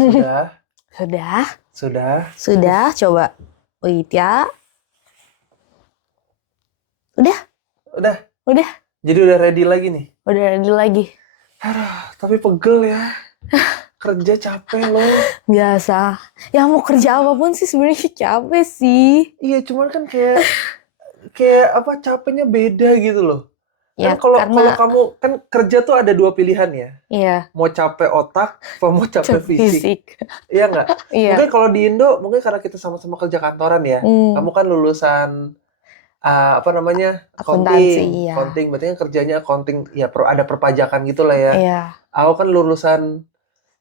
Sudah, Sudah, sudah. sudah. Coba. Wait ya. Udah, Udah. udah. Jadi udah ready lagi nih. Udah ready lagi. Aduh, tapi pegel ya. Kerja capek loh. Biasa. Ya mau kerja apapun sih sebenarnya capek sih. Iya, cuman kan kayak apa capeknya beda gitu loh. Kan Ya kalau karena kamu kan kerja tuh ada dua pilihan ya. iya, Mau capek otak, apa mau capek fisik. fisik. Iya nggak? Iya. Mungkin kalau di Indo, mungkin karena kita sama-sama kerja kantoran ya. Hmm, Kamu kan lulusan apa namanya? akuntansi Accounting. ya. Accounting berarti kan kerjanya accounting ya ada perpajakan gitu lah ya. Iya. Aku kan lulusan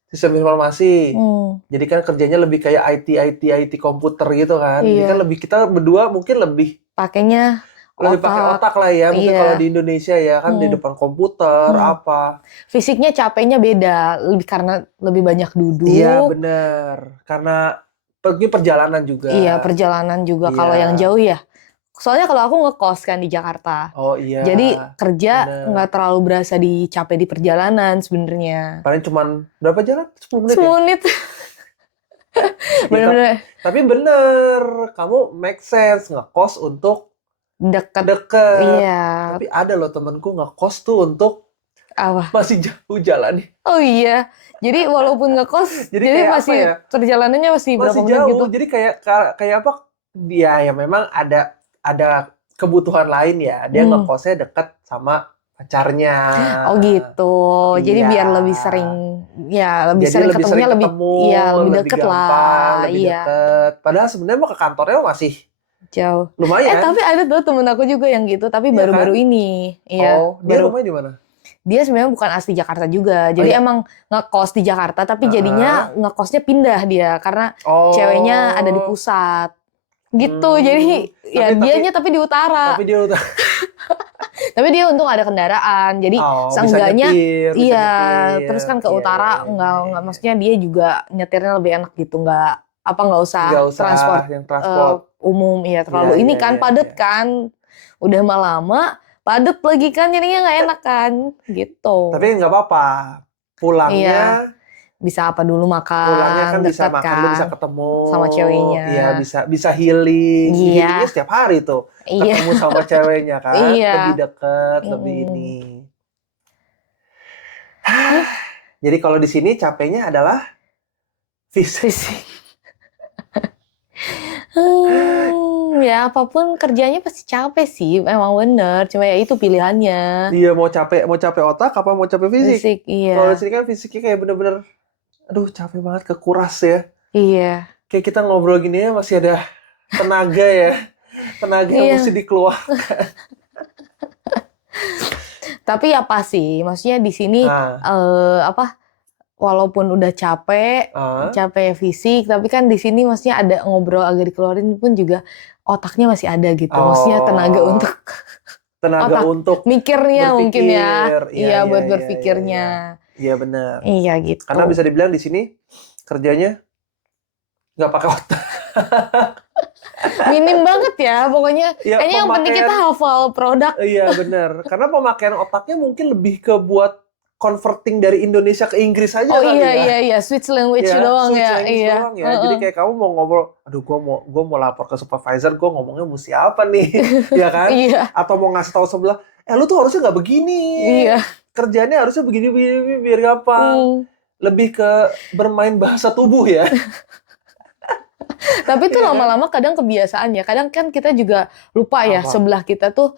sistem informasi. Hmm, Jadi kan kerjanya lebih kayak IT komputer gitu kan. Jadi kan iya. lebih kita berdua mungkin lebih Pakainya pakai otak. otak lah ya. Mungkin kalau Iya. di Indonesia ya kan di Hmm, depan komputer hmm. apa. Fisiknya capeknya beda, karena lebih banyak Iya duduk. bener. Karena pergi perjalanan juga. Iya, perjalanan juga kalau yang Iya. jauh ya. Soalnya kalau aku ngekos kan di Jakarta. Oh iya. Jadi kerja Bener. nggak terlalu berasa capek di perjalanan sebenarnya. Paling cuman berapa jalan? 10 menit ya? 10 menit. Ya, Bener-bener tapi bener. Kamu make sense ngekos untuk deket. deket. Iya. Tapi ada loh temenku ngekos tuh untuk Apa? masih jauh jalannya. Oh iya. Jadi walaupun ngekos, Jadi jadi kayak apa masih ya? perjalanannya masih berapa Masih menit jauh. gitu. Jadi kayak apa? Dia ya memang ada kebutuhan lain ya. Dia Hmm. ngekosnya deket sama pacarnya. Oh gitu. Jadi Iya. biar lebih sering, ya lebih Jadi sering lebih ketemunya sering lebih, ketemu, iya lebih lebih deket gampang, lah. lebih Iya, deket. Padahal sebenarnya mau ke kantornya masih jauh. lumayan. Tapi ada tuh temen aku juga yang gitu, tapi Iya baru-baru kan? ini. Iya, Oh, dia baru. rumahnya di mana? Dia sebenarnya bukan asli Jakarta juga. Jadi iya? emang ngekos di Jakarta, tapi jadinya ngekosnya pindah dia karena Oh. ceweknya ada di pusat. Gitu. Jadi ya dianya tapi di utara. Tapi dia udah Tapi dia untung ada kendaraan. Jadi bisa seenggaknya nyetir, bisa iya, nyetir. terus kan ke Iya, utara iya, nggak iya. maksudnya dia juga nyetirnya lebih enak gitu, nggak usah Nggak usah transport yang transport. umum ya terlalu Iya, ini iya, kan iya, padet iya. kan. Udah lama padet lagi kan jadinya nggak enak kan gitu. Tapi nggak apa-apa. Iya, Pulangnya bisa apa dulu kan makan bisa dekat makan, lu bisa kan ketemu sama ceweknya. Iya, bisa healing. Iya. Healingnya setiap hari tuh. Iya. Ketemu sama ceweknya kan, Iya. lebih dekat, lebih ini. Jadi kalau di sini capeknya adalah fisik. Fisik. Ya apapun kerjanya pasti capek sih, emang bener. Cuma ya itu pilihannya. Iya, mau capek otak apa mau capek fisik? Fisik, iya. Kalau di sini kan fisiknya kayak bener-bener, aduh capek banget, kekuras ya. Iya. Kayak kita ngobrol gini ya masih ada tenaga ya. Tenaga yang Iya. mesti dikeluarkan. Tapi apa sih? Maksudnya di sini walaupun udah capek fisik, tapi kan di sini maksudnya ada ngobrol agak dikeluarin pun juga otaknya masih ada gitu. Maksudnya tenaga untuk mikirnya berpikir. mungkin ya. Iya, buat iya, berpikirnya. Iya benar. Iya gitu. Karena bisa dibilang di sini kerjanya nggak pakai otak. Minim banget ya, pokoknya. Ya, kayaknya yang penting kita hafal produk. Iya benar. Karena pemakaian otaknya mungkin lebih ke buat converting dari Indonesia ke Inggris aja kali ya. Iya, switch language doang switch ya. language Iya. doang ya. Jadi kayak kamu mau ngobrol, aduh gua mau lapor ke supervisor, gua ngomongnya mesti apa nih, ya kan? Iya. Atau mau ngasih tahu sebelah, lu tuh harusnya nggak begini. Iya. Kerjanya harusnya begini biar gampang. Lebih ke bermain bahasa tubuh ya. Tapi itu lama-lama kadang kebiasaan ya. Kadang kan kita juga lupa ya sebelah kita tuh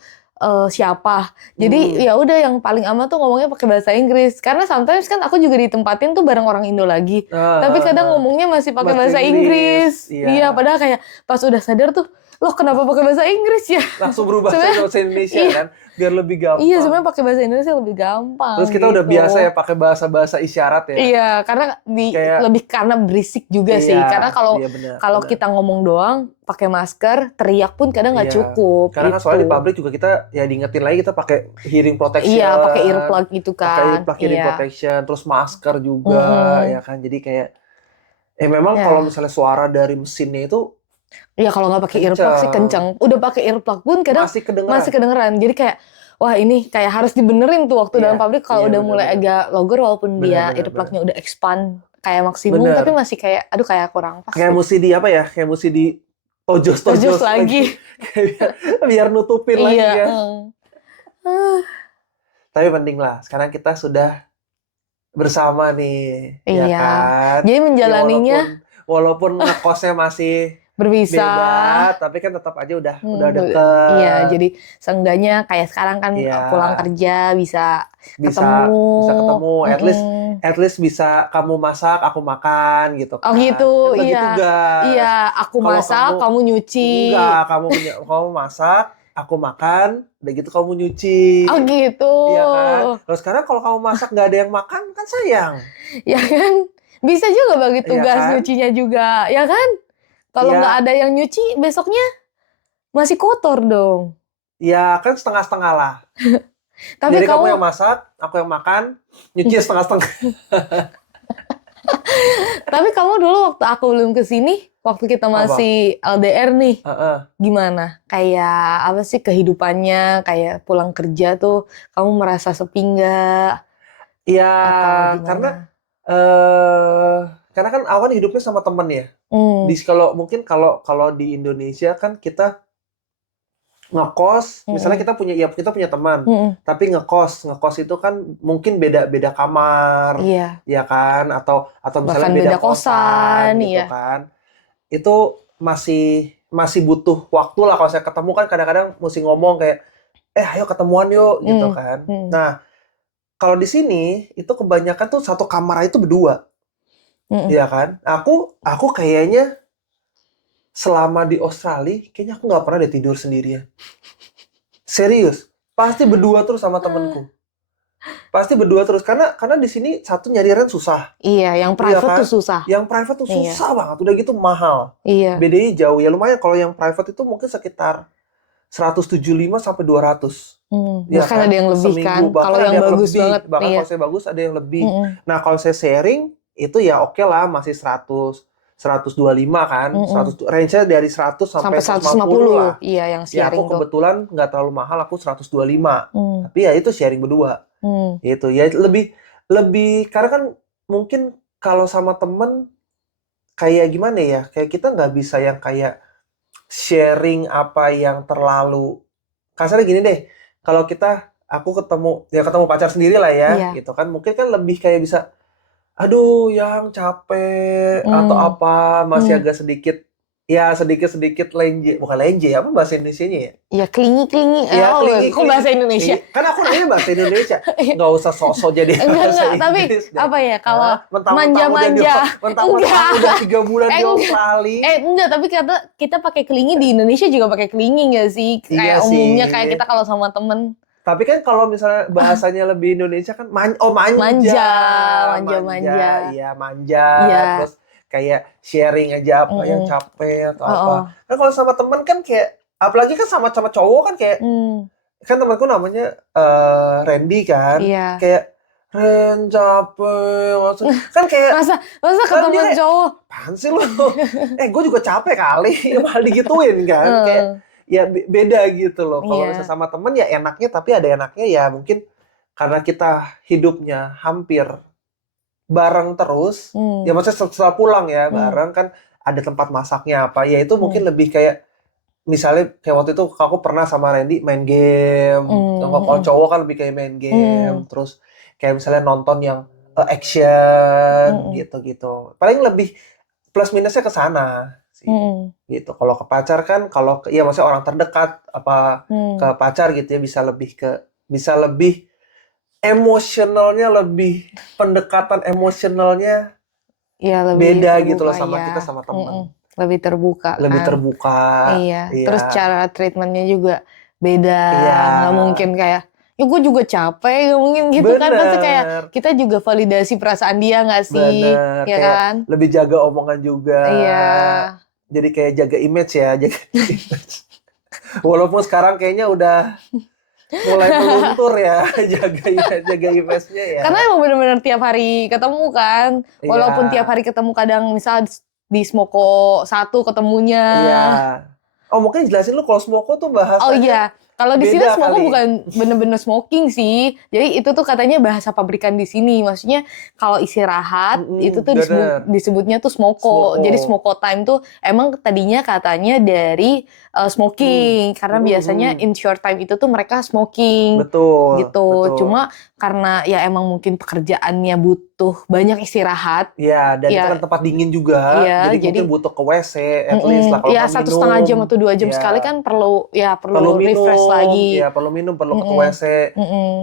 siapa. Jadi ya udah yang paling aman tuh ngomongnya pakai bahasa Inggris. Karena sometimes kan aku juga ditempatin tuh bareng orang Indo lagi. Tapi kadang ngomongnya masih pakai bahasa Inggris. Iya, padahal kayak pas udah sadar tuh, loh kenapa pakai bahasa Inggris ya? Langsung berubah ke bahasa Indonesia kan, biar lebih gampang. Iya, sebenarnya pakai bahasa Indonesia lebih gampang. Terus kita udah biasa ya pakai bahasa isyarat ya. Iya, karena lebih karena berisik juga sih. Karena kalau kita ngomong doang pakai masker, teriak pun kadang nggak cukup. Karena kan soalnya di pabrik juga kita ya diingetin lagi kita pakai hearing protection. Iya, pakai earplug gitu kan. Pakai hearing protection, terus masker juga ya kan. Jadi kayak memang kalau misalnya suara dari mesinnya itu iya, kalau nggak pakai earplug sih kenceng. Udah pakai earplug pun kadang masih kedengeran. Jadi kayak wah ini kayak harus dibenerin tuh waktu dalam pabrik kalau udah mulai bener. agak logor walaupun dia Bener. air plug-nya udah expand kayak maksimum Bener. tapi masih kayak aduh kayak kurang pas. Kayak mesti di apa ya? Kayak mesti di tojos lagi. biar nutupin lagi Iya. kan. Tapi penting lah. Sekarang kita sudah bersama nih, ya Iya. kan? Jadi Ya, menjalaninya walaupun ngekosnya masih berpisah. beda, tapi kan tetap aja udah deket. Iya, jadi seenggaknya kayak sekarang kan Iya. pulang kerja bisa Bisa ketemu. at least bisa kamu masak, aku makan gitu Oh kan. gitu, Kan begitu, iya. guys. Iya, aku Kalau masak, kamu nyuci. Enggak, kamu masak, aku makan, udah gitu kamu nyuci. Oh gitu. Iya kan? Terus sekarang kalau kamu masak nggak ada yang makan, kan sayang. Ya kan? Bisa juga bagi Iya tugas kan? nyucinya juga, ya kan? Kalau Iya. nggak ada yang nyuci, besoknya masih kotor dong. Ya kan setengah-setengah lah. Tapi Jadi kamu yang masak, aku yang makan, nyuci setengah-setengah. Tapi kamu dulu waktu aku belum kesini, waktu kita masih LDR nih, gimana? Kayak apa sih kehidupannya, kayak pulang kerja tuh, kamu merasa sepi nggak? Iya, Atau karena kan aku kan hidupnya sama temen ya. Mungkin kalau di Indonesia kan kita ngekos, misalnya kita punya teman, tapi ngekos itu kan mungkin beda kamar, Iya. ya kan, atau misalnya Bahkan beda beda kosan, gitu iya. kan, itu masih butuh waktu lah kalau saya ketemu kan kadang-kadang mesti ngomong kayak, ayo ketemuan yuk gitu kan. Nah, kalau di sini itu kebanyakan tuh satu kamar itu berdua, ya kan. Aku kayaknya selama di Australia, kayaknya aku nggak pernah deh tidur sendirian. Serius, pasti berdua terus sama temenku. Pasti berdua terus, karena di sini satu nyari rent susah. Iya, yang private kan? tuh susah. Yang private tuh susah banget, udah gitu mahal. Iya. Bedanya jauh, ya lumayan kalau yang private itu mungkin sekitar 175 sampai 200. Ya bahkan kan? Ada yang lebih seminggu. kan, kalau yang bagus lebih. banget. Bahkan kalau saya bagus ada yang lebih. Nah kalau saya sharing, itu ya oke lah, masih 125 kan, range-nya dari 100 sampai 150 lah. Iya, yang sharing ya, aku kebetulan nggak terlalu mahal, aku 125. Tapi ya itu sharing berdua. Itu ya lebih karena kan mungkin kalau sama temen kayak gimana ya, kayak kita nggak bisa yang kayak sharing apa yang terlalu kasarnya gini deh. Kalau aku ketemu pacar sendiri lah ya, gitu kan, mungkin kan lebih kayak bisa aduh yang capek atau apa, masih agak sedikit lenje, bukan lenje, apa bahasa Indonesianya ya? Ya klingi. Ya, Kok bahasa Indonesia? Kan aku nanya bahasa Indonesia. Nggak usah sok-sok jadi bahasa Inggris. Tapi apa ya, kalau manja-manja. Mentang-mentang udah 3 bulan di Australia. Enggak, tapi kita pakai klingi di Indonesia juga pakai klingi nggak sih? Kayak umumnya kayak kita kalau sama temen. Tapi kan kalau misalnya bahasanya lebih Indonesia kan manja. Iya, manja. Terus kayak sharing aja apa yang capek atau apa. Kan kalau sama temen kan kayak, apalagi kan sama cowok kan kayak, kan temanku namanya Randy kan. Kayak, Ren capek, maksudnya kan kayak masa ke temen cowok? Apaan sih lu? Gue juga capek kali, malah digituin kan. Kayak ya beda gitu loh. Kalau misalnya sama temen ya enaknya, tapi ada enaknya ya mungkin karena kita hidupnya hampir bareng terus. Ya maksudnya setelah pulang ya bareng kan ada tempat masaknya apa. Ya itu mungkin lebih kayak misalnya kayak waktu itu aku pernah sama Randy main game. Kalau cowok kan lebih kayak main game. Terus kayak misalnya nonton yang action gitu-gitu. Paling lebih plus minusnya ke sana. Gitu. Kalau ke pacar kan, ya maksudnya orang terdekat apa ke pacar gitu ya bisa lebih emosionalnya, lebih pendekatan emosionalnya ya, beda gitu loh sama kita sama teman. Lebih terbuka. Iya. Terus cara treatmentnya juga beda. Nggak mungkin kayak ya gue juga capek, gak mungkin gitu. Kan pasti kayak kita juga validasi perasaan dia nggak sih? Bener. Ya kayak kan? Lebih jaga omongan juga. Iya. Jadi kayak jaga image ya, walaupun sekarang kayaknya udah mulai meluntur ya, jaga image-nya ya. Karena emang bener-bener tiap hari ketemu kan, walaupun tiap hari ketemu kadang misal di Smoko 1 ketemunya. Iya. Oh mungkin jelasin lu kalau Smoko tuh bahasa. Oh iya, Kalau di sini Beda smoko kali. bukan bener-bener smoking sih. Jadi itu tuh katanya bahasa pabrikan di sini. Maksudnya kalau istirahat itu tuh Bener. disebutnya tuh smoko. Smoko. Jadi smoko time tuh emang tadinya katanya dari smoking. Karena biasanya in short time itu tuh mereka smoking. Betul. Gitu. Betul. Cuma karena ya emang mungkin pekerjaannya butuh banyak istirahat. Ya, dan itu Ya, kan tempat dingin juga. iya, jadi mungkin butuh ke WC at least lah kalau ya nggak 1,5 jam minum. atau 2 jam Ya, sekali kan perlu perlu refresh minum. lagi. Ya, perlu minum, perlu ke Mm-mm. WC.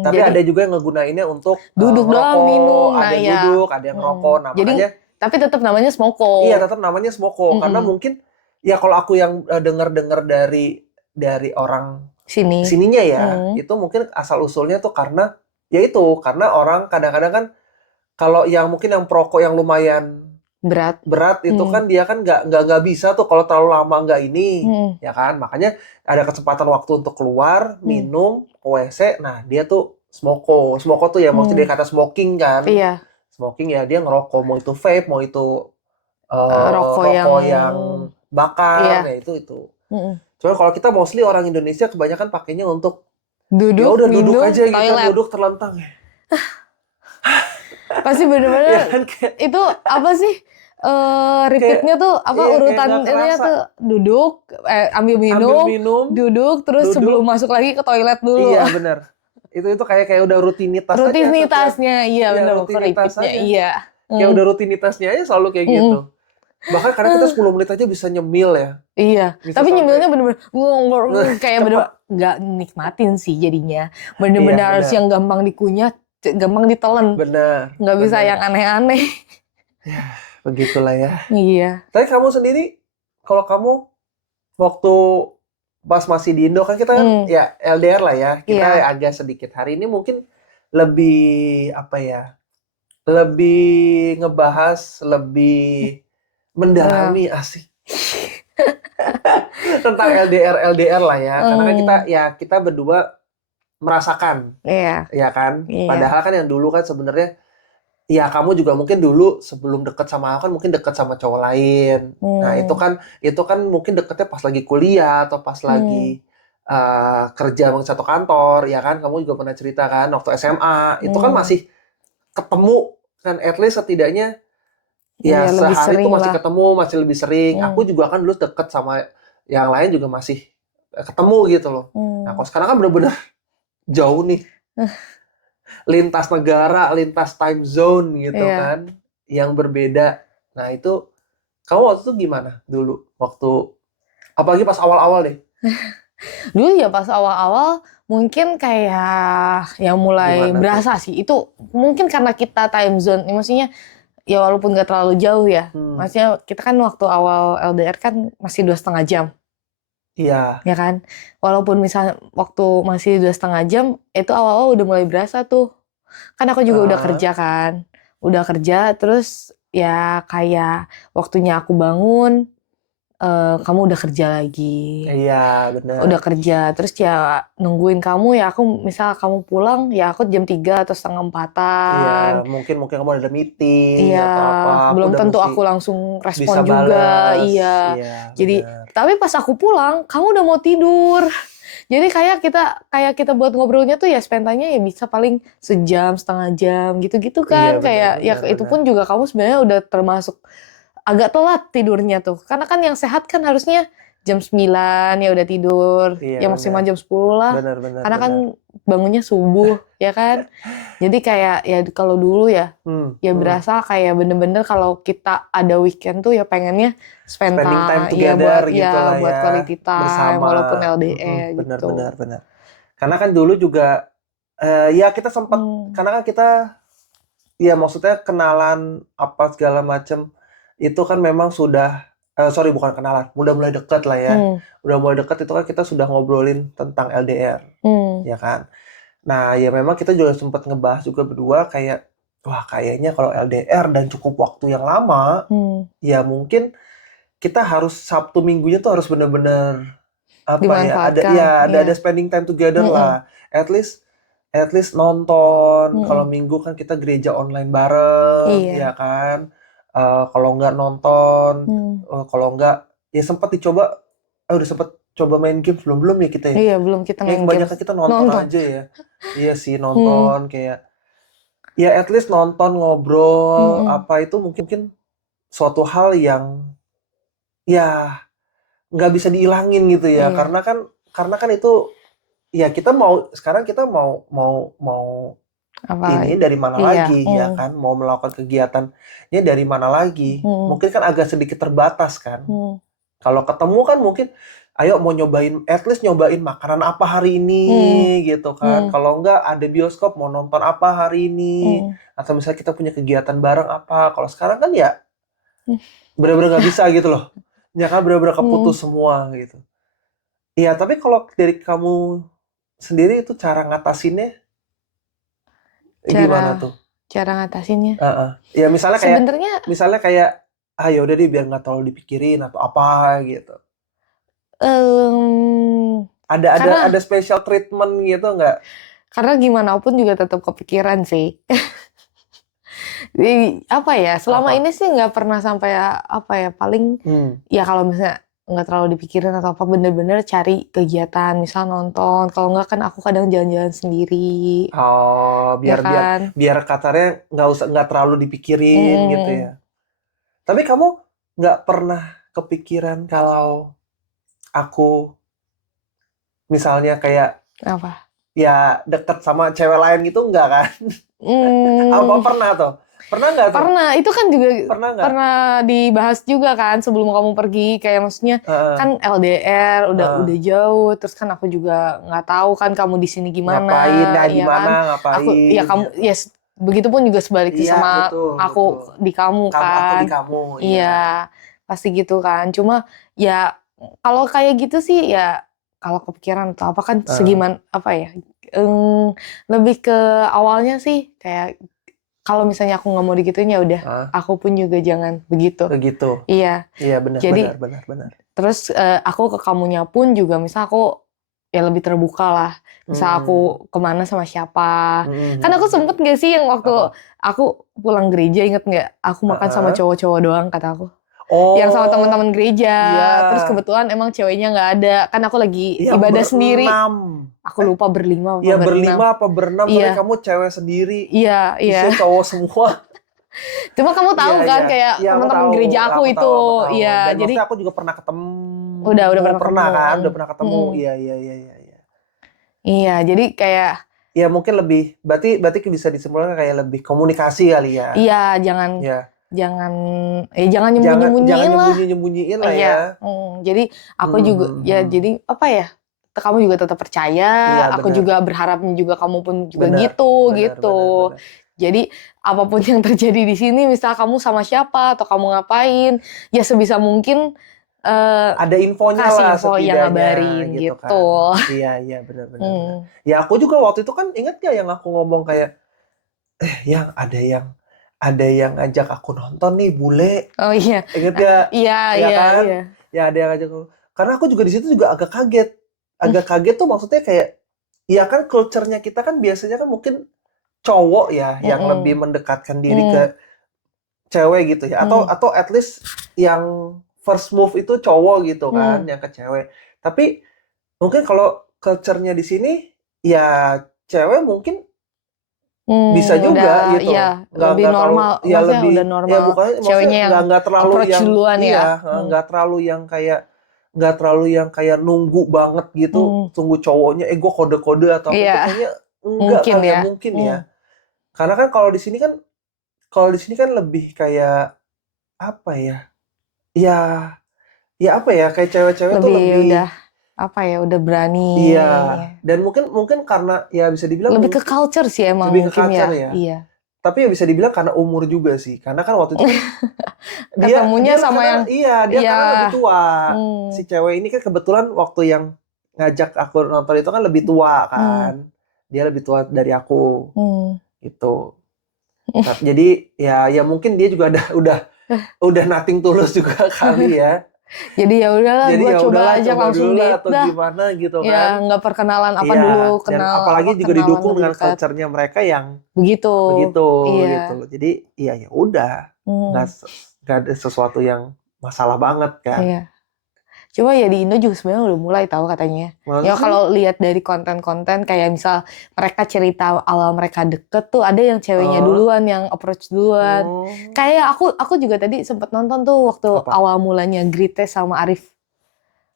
Tapi Jadi ada juga yang ngegunainnya untuk duduk doang minum. ngerokok. Ada yang duduk, ada yang ngerokok. Nah, Jadi makanya tapi tetap namanya smoko. iya tetap namanya smoko. Karena mungkin ya kalau aku yang dengar-dengar dari orang sininya ya, itu mungkin asal usulnya tuh karena ya itu karena orang kadang-kadang kan kalau yang mungkin yang perokok yang lumayan berat itu kan dia kan nggak bisa tuh kalau terlalu lama nggak ini, ya kan, makanya ada kesempatan waktu untuk keluar minum ke WC, nah dia tuh smoko tuh ya maksudnya dari kata smoking kan, Iya. smoking ya dia ngerokok, mau itu vape mau itu Rokok yang bakar, ya itu. Soalnya kalau kita mostly orang Indonesia kebanyakan pakainya untuk duduk, ya udah minum, duduk aja gitu, toilet. duduk terlentang. Pasti bener-bener Ya kan, itu apa sih repeatnya tuh apa iya, urutan kayak nggak ini kerasa. tuh duduk, ambil minum, duduk, terus sebelum masuk lagi ke toilet dulu. Iya benar. Itu kayak udah rutinitas aja. Rutinitasnya, iya Ya, benar. rutinitas Repeatnya, aja. iya. Kayak udah rutinitasnya aja selalu kayak gitu. Bahkan kadang kita 10 menit aja bisa nyemil ya. Iya, Bisa tapi sampai- nyemilnya bener-bener kayak bener nggak nikmatin sih jadinya. Bener-bener Iya, harus benar. yang gampang dikunyah, gampang ditelan. Benar. Nggak bisa benar. yang aneh-aneh. Ya, begitulah ya. Iya. Tapi kamu sendiri, kalau kamu waktu pas masih di Indo kan kita kan ya LDR lah ya. Kita agak sedikit hari ini mungkin lebih apa ya? Lebih ngebahas, lebih mendalami asik. Tentang LDR lah ya. Karena kan kita berdua merasakan. Iya. Ya kan? Iya. Padahal kan yang dulu kan sebenarnya ya kamu juga mungkin dulu sebelum deket sama aku kan mungkin deket sama cowok lain. Nah, itu kan mungkin deketnya pas lagi kuliah atau pas lagi kerja di satu kantor, ya kan? Kamu juga pernah cerita kan waktu SMA, itu kan masih ketemu kan at least setidaknya ya sehari itu masih ketemu, masih lebih sering. Aku juga kan dulu deket sama yang lain juga masih ketemu gitu loh. Nah, kalau sekarang kan bener-bener jauh nih. Lintas negara, lintas time zone gitu kan, yang berbeda. Nah itu, kamu waktu itu gimana dulu? Apalagi pas awal-awal deh. Dulu ya pas awal-awal mungkin kayak yang mulai Gimana berasa sih. Itu mungkin karena kita time zone, maksudnya ya walaupun gak terlalu jauh ya. Maksudnya kita kan waktu awal LDR kan masih 2,5 jam. Iya. Ya kan? Walaupun misalnya waktu masih 2,5 jam, itu awal-awal udah mulai berasa tuh. Kan aku juga udah kerja kan. Udah kerja, terus ya kayak waktunya aku bangun, kamu udah kerja lagi. Iya, benar. Udah kerja, terus ya nungguin kamu ya aku, misal kamu pulang, ya aku jam 3 atau setengah 4-an. Iya, mungkin kamu ada meeting Iya, atau apa. belum tentu aku langsung respon bisa juga. bales. Iya. Jadi, benar. tapi pas aku pulang, kamu udah mau tidur. Jadi kayak kita buat ngobrolnya tuh ya spend time-nya ya bisa paling sejam, setengah jam gitu-gitu kan. Iya, kayak benar, ya itu pun juga kamu sebenarnya udah termasuk agak telat tidurnya tuh. Karena kan yang sehat kan harusnya jam 9 ya udah tidur. Iya, ya maksimal jam 10 lah. Benar. Karena kan bangunnya subuh, ya kan? Jadi kayak ya kalau dulu ya, ya berasa kayak bener-bener kalau kita ada weekend tuh ya pengennya spending time together gitu lah buat ya. quality time Bersama. walaupun LDR gitu. Benar. Karena kan dulu juga ya kita sempat karena kan kita ya maksudnya kenalan apa segala macam itu kan memang sudah bukan kenalan, udah mulai dekat lah ya. Udah mulai dekat itu kan kita sudah ngobrolin tentang LDR. Ya kan. Nah, ya memang kita juga sempat ngebahas juga berdua kayak wah kayaknya kalau LDR dan cukup waktu yang lama, ya mungkin kita harus Sabtu Minggunya tuh harus benar-benar ada spending time together lah. At least nonton. Kalau Minggu kan kita gereja online bareng, ya kan. Kalau nggak nonton, kalau nggak ya sempat dicoba, udah sempat coba main game belum ya kita ya? Iya, belum kita Kayak main kebanyakan games. kita nonton Nonton. aja ya. Iya sih, nonton kayak ya at least nonton, ngobrol, apa itu mungkin suatu hal yang ya nggak bisa dihilangin gitu ya. Iya. Karena kan itu ya sekarang kita mau Apa? ini dari mana Iya. lagi ya kan? Mau melakukan kegiatannya dari mana lagi? Mungkin kan agak sedikit terbatas kan. Kalau ketemu kan mungkin, ayo mau at least nyobain makanan apa hari ini gitu kan. Kalau enggak ada bioskop mau nonton apa hari ini. Atau misalnya kita punya kegiatan bareng apa. Kalau sekarang kan ya benar-benar nggak bisa gitu loh. Ya kan benar-benar keputus semua gitu. Iya, tapi kalau dari kamu sendiri itu cara ngatasinnya gimana tuh? Cara ngatasinnya? Ya misalnya Sebenarnya kayak ya udah deh biar nggak terlalu dipikirin atau apa gitu. Ada special treatment gitu nggak? Karena gimana pun juga tetap kepikiran sih. Jadi apa ya? Selama ini sih nggak pernah sampai apa ya? Paling ya kalau misalnya nggak terlalu dipikirin atau apa, bener-bener cari kegiatan, misal nonton. Kalau nggak kan aku kadang jalan-jalan sendiri. Oh, Ya kan? biar kasarnya nggak terlalu dipikirin gitu ya. Tapi kamu nggak pernah kepikiran kalau aku misalnya kayak Apa? ya deket sama cewek lain gitu nggak kan? Apa pernah tuh? Pernah nggak tuh? Pernah, itu kan juga Pernah dibahas juga kan sebelum kamu pergi, kayak maksudnya kan LDR udah jauh, terus kan aku juga nggak tahu kan kamu di sini gimana, ngapain, ya gimana, kan? ngapain? Aku ya kamu ya begitupun juga sebaliknya Iya, sama betul. aku di kamu Aku kan. di kamu, Iya, pasti gitu kan. Cuma ya kalau kayak gitu sih ya kalau kepikiran atau apa kan segiman apa ya? Lebih ke awalnya sih kayak kalau misalnya aku nggak mau digituin ya udah, aku pun juga jangan begitu. Begitu. Iya. Iya benar. Jadi terus aku ke kamunya pun juga misal aku ya lebih terbuka lah. Misal aku kemana sama siapa. Kan aku sempet nggak sih yang waktu aku pulang gereja, inget nggak? Aku makan sama cowok-cowok doang kata aku. Yang sama teman-teman gereja. Terus kebetulan emang ceweknya nggak ada. Kan aku lagi ibadah sendiri. Aku lupa berlima apa berenam. Tapi kamu cewek sendiri. Iya. Isinya cowok semua. Cuma kamu tahu kan kayak teman-teman gereja aku itu. Iya, dan jadi maksudnya aku juga pernah ketemu. Udah pernah ketemu. Kan? Udah pernah ketemu. Iya. Iya, jadi kayak ya mungkin berarti bisa disimpulkan kayak lebih komunikasi kali ya. Iya, jangan nyembunyi-nyembunyiin lah. ya. Jadi aku juga ya jadi apa ya? Kamu juga tetap percaya, aku juga berharapnya juga kamu pun juga gitu. Benar. Jadi apapun yang terjadi di sini, misal kamu sama siapa atau kamu ngapain, ya sebisa mungkin ada infonya kasih lah info yang ngabarin gitu. Kan. Iya benar. Ya aku juga waktu itu kan ingat gak yang aku ngomong kayak yang ada yang ngajak aku nonton nih bule. Oh iya. Ingat gak? Iya. Ya ada yang ngajak aku. Karena aku juga di situ juga agak kaget. Tuh maksudnya kayak ya kan culture-nya kita kan biasanya kan mungkin cowok ya yang lebih mendekatkan diri ke cewek gitu ya. Atau at least yang first move itu cowok gitu kan yang ke cewek. Tapi mungkin kalau culture-nya di sini ya cewek mungkin bisa juga gitu. Iya, lebih normal. Ya lebih udah normal. Ya bukan ceweknya yang nggak terlalu yang duluan nggak terlalu yang kayak nunggu banget gitu, tunggu cowoknya gue kode-kode atau apa itu kayaknya enggak mungkin ya. Karena kan kalau di sini kan lebih kayak apa ya? Ya apa ya? Kayak cewek-cewek tuh lebih udah apa ya? Udah berani. Iya. Dan mungkin karena ya bisa dibilang lebih ke culture sih emang lebih mungkin ke culture ya. Iya. Tapi ya bisa dibilang karena umur juga sih. Karena kan waktu itu kan ketemunya sama yang dia karena lebih tua. Si cewek ini kan kebetulan waktu yang ngajak aku nonton itu kan lebih tua kan. Dia lebih tua dari aku. Gitu. Nah, jadi ya mungkin dia juga udah nothing tulus juga kali ya. Jadi ya udahlah, gue coba aja langsung date atau gimana gitu kan. Ya nggak perkenalan apa dulu, kenal. Apalagi juga didukung dengan culture-nya mereka yang begitu gitu. Jadi ya udah, nggak ada sesuatu yang masalah banget kan. Iya. Cuma ya di Indo juga sebenarnya udah mulai tahu katanya. Ya kalau lihat dari konten-konten kayak misal mereka cerita awal mereka deket tuh ada yang ceweknya duluan yang approach duluan. Kayak aku juga tadi sempat nonton tuh waktu awal mulanya Grite sama Arif.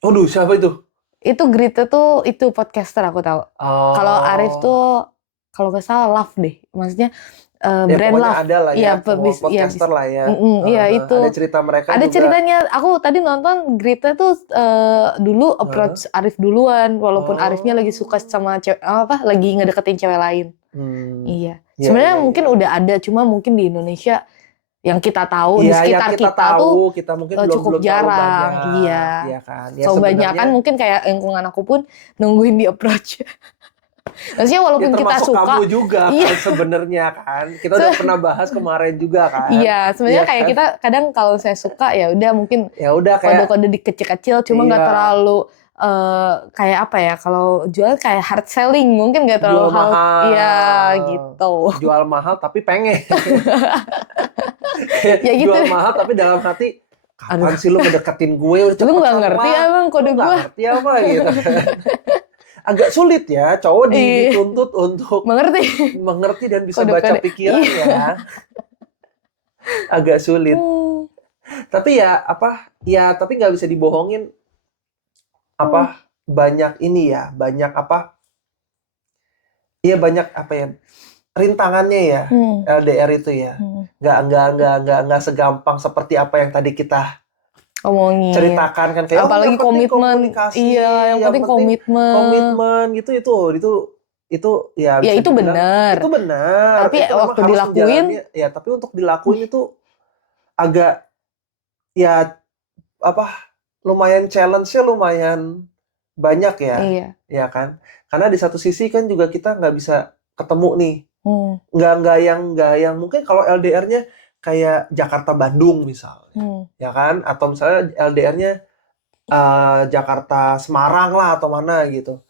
Aduh, siapa itu? Itu Grite tuh itu podcaster aku tahu. Kalau Arif tuh kalau nggak salah Love deh. Maksudnya ya, Brand Love. ada lah ya, podcaster lah ya. Iya itu. Ada cerita mereka ada juga. Ceritanya. Aku tadi nonton Grita tuh dulu approach Arif duluan, walaupun Arifnya lagi suka sama lagi ngedeketin cewek lain. Iya. Sebenarnya mungkin udah ada, cuma mungkin di Indonesia yang kita tahu di sekitar kita tuh kita mungkin cukup belum jarang. Iya kan. Ya, so banyak kan mungkin kayak lingkungan aku pun nungguin di approach. Maksudnya walaupun kita suka, kamu juga kan sebenarnya kan. Kita udah pernah bahas kemarin juga kan. Iya, sebenarnya kayak kan? Kita kadang kalau saya suka ya udah mungkin kayak kode-kode kecil-kecil, cuma nggak terlalu kayak apa ya, kalau jual kayak hard selling mungkin nggak terlalu jual mahal. Iya gitu. Jual mahal tapi pengen. Ya gitu. Jual mahal tapi dalam hati kapan sih lu ngedeketin gue? Lu nggak ngerti emang kode gue? Nggak ngerti apa gitu. Agak sulit ya cowok dituntut untuk mengerti dan bisa baca pikiran ya. Agak sulit. Tapi ya tapi nggak bisa dibohongin banyak ini ya, banyak rintangannya ya. LDR itu ya. Nggak segampang seperti apa yang tadi kita omongin. Ceritakan kan kayak apalagi komitmen. Iya, yang penting komitmen gitu itu ya itu benar. Itu benar. Tapi itu waktu dilakuin ya tapi untuk dilakuin itu agak ya lumayan challenge-nya lumayan banyak ya. Iya. Ya kan? Karena di satu sisi kan juga kita nggak bisa ketemu nih. Nggak yang mungkin kalau LDR-nya kayak Jakarta Bandung misalnya, ya kan? Atau misalnya LDR-nya Jakarta Semarang lah atau mana gitu.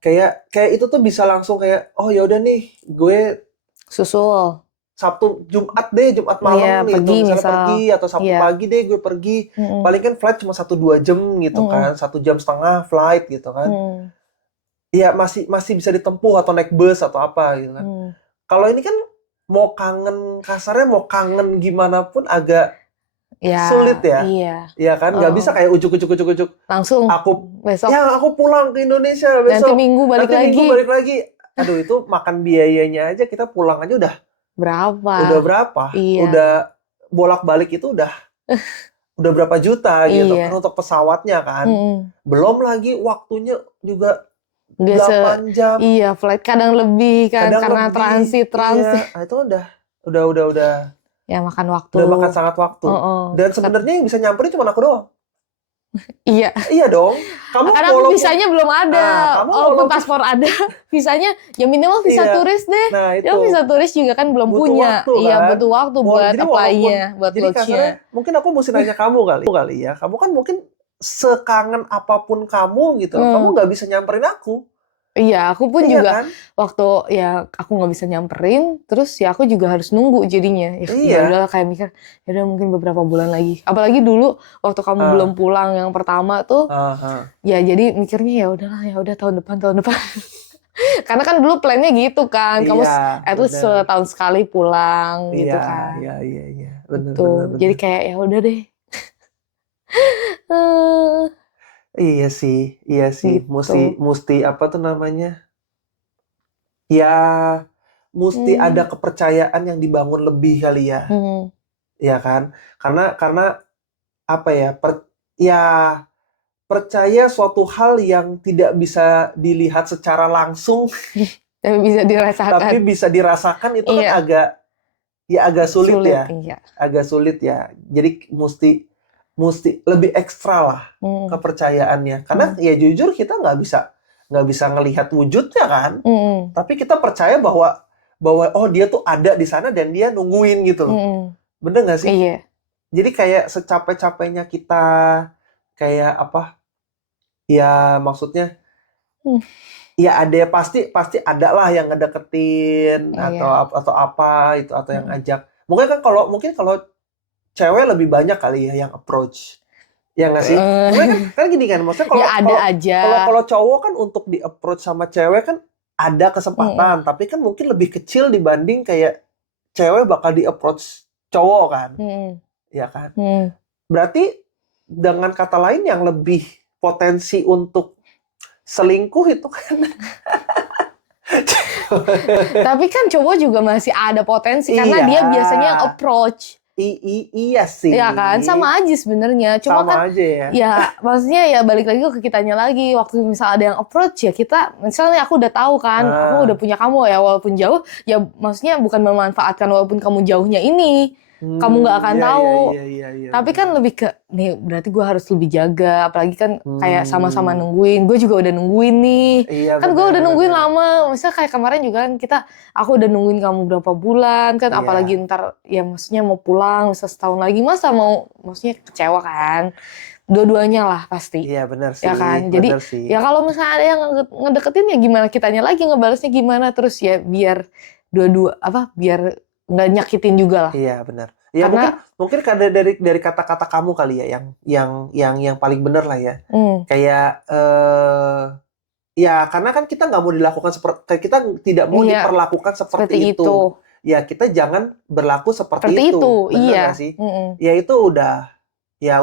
Kayak itu tuh bisa langsung kayak ya udah nih gue susul Sabtu Jumat malam nih pergi atau Sabtu pagi deh gue pergi. Paling kan flight cuma 1-2 jam gitu kan, 1,5 jam flight gitu kan. Iya masih bisa ditempuh atau naik bus atau apa gitu kan. Kalau ini kan mau kangen gimana pun agak sulit ya. Iya kan, nggak bisa kayak ujuk. Langsung aku besok. Ya aku pulang ke Indonesia besok. Nanti minggu balik lagi. Aduh itu makan biayanya aja kita pulang aja udah berapa? Iya. Udah bolak-balik itu udah berapa juta gitu kan untuk pesawatnya kan. Belum lagi waktunya juga 8 jam. Iya, flight kadang lebih kan karena transit. Iya, itu udah ya makan waktu. Udah makan sangat waktu. Dan sebenarnya yang bisa nyamperin cuma aku doang. Iya. Iya dong. Karena visanya belum ada. Walaupun paspor ada, visanya ya minimal visa turis deh. Nah, itu. Ya visa turis juga kan belum punya. Waktu, iya, kan? butuh waktu buat apply-nya, buat lodge-nya. Mungkin aku mesti nanya kamu kali ya. Kamu kan mungkin sekangen apapun kamu gitu, kamu nggak bisa nyamperin aku. Iya, aku pun juga kan? Waktu ya aku nggak bisa nyamperin, terus ya aku juga harus nunggu jadinya. Ya udahlah kayak mikir, ya udah mungkin beberapa bulan lagi. Apalagi dulu waktu kamu belum pulang yang pertama tuh, ya jadi mikirnya ya udah tahun depan. Karena kan dulu plannya gitu kan, kamu at least setahun sekali pulang gitu kan. Iya. Bener. Jadi kayak ya udah deh. Iya sih. Gitu. Mesti apa tuh namanya? Ya, mesti ada kepercayaan yang dibangun lebih kali ya. Ya kan? Karena apa ya? Percaya suatu hal yang tidak bisa dilihat secara langsung, tapi bisa dirasakan itu kan agak sulit ya. Iya. Agak sulit ya. Jadi mesti lebih ekstra lah kepercayaannya. Karena ya jujur kita nggak bisa ngelihat wujudnya kan. Tapi kita percaya bahwa dia tuh ada di sana dan dia nungguin gitu. Bener nggak sih? Iya. Jadi kayak secapek-capeknya kita kayak apa? Ya maksudnya ya ada pasti ada lah yang ngedeketin atau apa itu atau yang ngajak. Mungkin kalau cewek lebih banyak kali ya yang approach. Ya nggak sih? Kan gini kan, maksudnya Ya ada aja. kalau cowok kan untuk di approach sama cewek kan ada kesempatan, tapi kan mungkin lebih kecil dibanding kayak cewek bakal di approach cowok kan, ya kan? Berarti dengan kata lain yang lebih potensi untuk selingkuh itu kan. Tapi kan cowok juga masih ada potensi karena Iya. dia biasanya yang approach. Iya sih. Iya kan, sama aja sebenarnya. Cuma Sama kan, aja ya. ya maksudnya ya balik lagi ke kitanya lagi. Waktu misal ada yang approach ya kita, misalnya aku udah tahu kan, aku udah punya kamu ya walaupun jauh, ya maksudnya bukan memanfaatkan walaupun kamu jauhnya ini. Kamu nggak akan tahu. Iya, Tapi kan lebih ke, nih berarti gue harus lebih jaga. Apalagi kan kayak sama-sama nungguin. Gue juga udah nungguin nih. Iya, Kan gue udah nungguin lama. Misalnya kayak kemarin juga kan aku udah nungguin kamu berapa bulan kan. Iya. Apalagi ntar ya maksudnya mau pulang, misal setahun lagi. Masa maksudnya kecewa kan. Dua-duanya lah pasti. Iya benar sih. Ya kan. Jadi ya kalau misalnya ada yang ngedeketin ya gimana kitanya lagi ngebalesnya gimana. Terus ya biar biar nggak nyakitin juga lah. Iya benar. Ya Karena, mungkin dari kata-kata kamu kali ya yang paling benar lah ya. Kayak ya karena kan kita nggak mau dilakukan kita tidak mau diperlakukan seperti itu. Ya kita jangan berlaku seperti itu. Benar iya. gak sih? Ya itu udah ya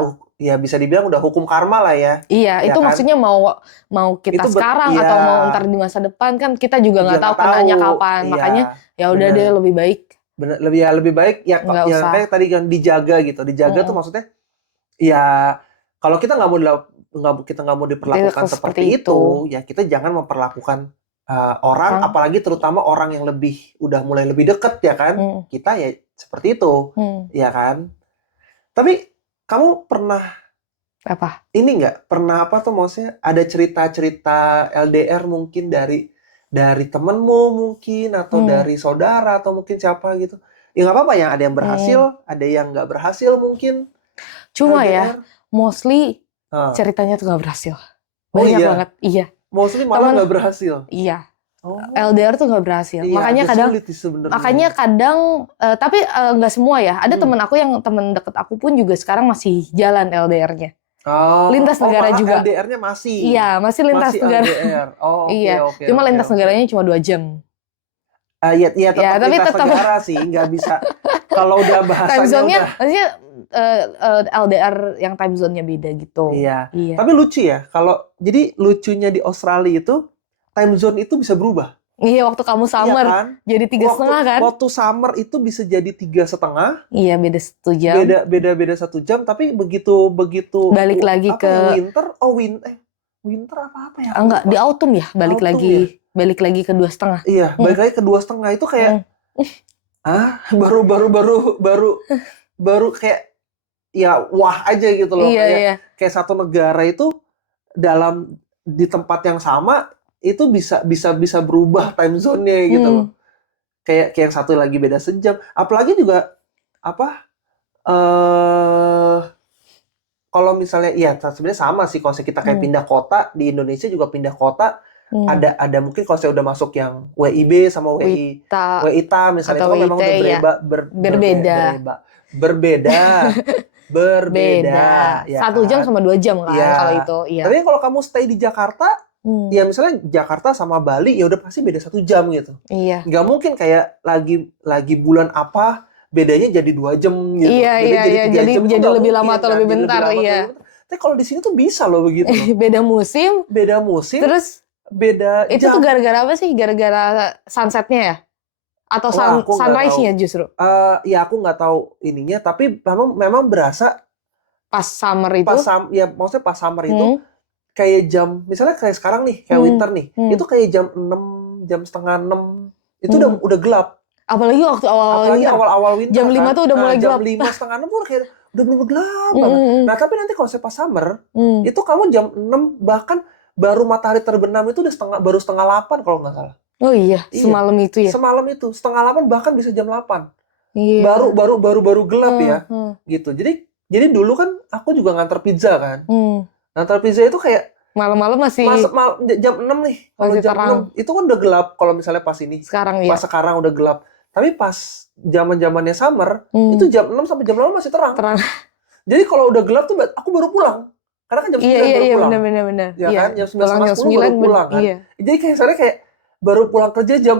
bisa dibilang udah hukum karma lah ya. Iya, ya itu kan? maksudnya mau kita sekarang atau mau ntar di masa depan kan kita juga nggak tahu kenanya kapan. Iya, makanya ya udah deh lebih baik. Bener, lebih baik ya kayak tadi kan dijaga gitu. Dijaga tuh maksudnya ya kalau kita nggak mau diperlakukan seperti itu, ya kita jangan memperlakukan orang, apalagi terutama orang yang udah mulai lebih dekat ya kan. Kita ya seperti itu, ya kan. Tapi kamu pernah ini nggak pernah maksudnya ada cerita-cerita LDR mungkin dari temenmu mungkin atau dari saudara atau mungkin siapa gitu. Ya nggak apa-apa ya, ada yang berhasil, ada yang nggak berhasil mungkin. Cuma LDR. ya, mostly ceritanya tuh nggak berhasil. Banyak banget, iya. Mostly malah nggak berhasil. Iya. LDR tuh nggak berhasil. Iya, makanya kadang tapi nggak semua ya. Ada temen aku yang temen deket aku pun juga sekarang masih jalan LDR-nya. Lintas negara juga. LDR-nya masih. Iya, masih lintas negara. LDR. Iya. Cuma lintas negaranya cuma 2 jam. Iya, tetap lintas negara sih, nggak bisa. Kalau udah bahasanya time zone-nya, maksudnya LDR yang time zone-nya beda gitu. Iya. Tapi lucu ya, jadi lucunya di Australia itu time zone itu bisa berubah. Iya, waktu kamu summer kan? Jadi 3,5 kan? Waktu summer itu bisa jadi 3,5. Iya, beda 1 jam. Beda 1 jam, tapi begitu balik lagi ke winter apa ya? Enggak, di autumn ya, balik lagi ke 2,5. Iya, balik lagi ke 2,5 itu kayak baru kayak ya wah aja gitu loh. Iya. Kayak satu negara itu di tempat yang sama itu bisa berubah time zone-nya gitu loh. Kayak yang satu lagi beda sejam. Apalagi juga kalau misalnya ya sebenarnya sama sih kalau kita kayak pindah kota, di Indonesia juga pindah kota ada mungkin kalau saya udah masuk yang WIB sama WITA misalnya itu memang udah berbeda ya 1 jam sama 2 jam kan kalau itu. Iya. Tapi kalau kamu stay di Jakarta ya misalnya Jakarta sama Bali ya udah pasti beda 1 jam gitu. Iya. Nggak mungkin kayak lagi bulan apa bedanya jadi 2 jam gitu. Iya. Jadi lebih lama atau lebih bentar. Iya. Tapi kalau di sini tuh bisa loh begitu. Beda musim. Terus beda itu tuh gara-gara apa sih? Gara-gara sunsetnya ya? Atau sunrise-nya justru? Ya aku nggak tahu ininya, tapi memang berasa pas summer itu. Maksudnya pas summer itu kayak jam, misalnya kayak sekarang nih, kayak winter nih, itu kayak jam 6, jam setengah 6, itu udah gelap. Apalagi waktu awal-awal winter. Jam 5 tuh udah mulai gelap. Jam 5, setengah 6 udah kayak udah bener gelap banget. Nah tapi nanti kalau pas summer, itu kamu jam 6 bahkan baru matahari terbenam itu baru setengah 8 kalau nggak salah. Oh iya, semalam itu ya. Semalam itu setengah 8 bahkan bisa jam 8. Iya. Baru gelap ya. Gitu. Jadi dulu kan aku juga nganter pizza kan. Nganter pizza itu kayak malam-malam masih jam 6 nih. Kalau jam 6 itu kan udah gelap kalau misalnya pas ini. Pas sekarang udah gelap. Tapi pas zaman-zamannya summer, itu jam 6 sampai jam 8 masih terang. Jadi kalau udah gelap tuh aku baru pulang. Karena kan jam 9 baru Iya, pulang. benar. Ya Iya, kan, jam 9 pulang setengah jam 10 9, baru pulang kan. iya. Jadi kayak soalnya kayak baru pulang kerja jam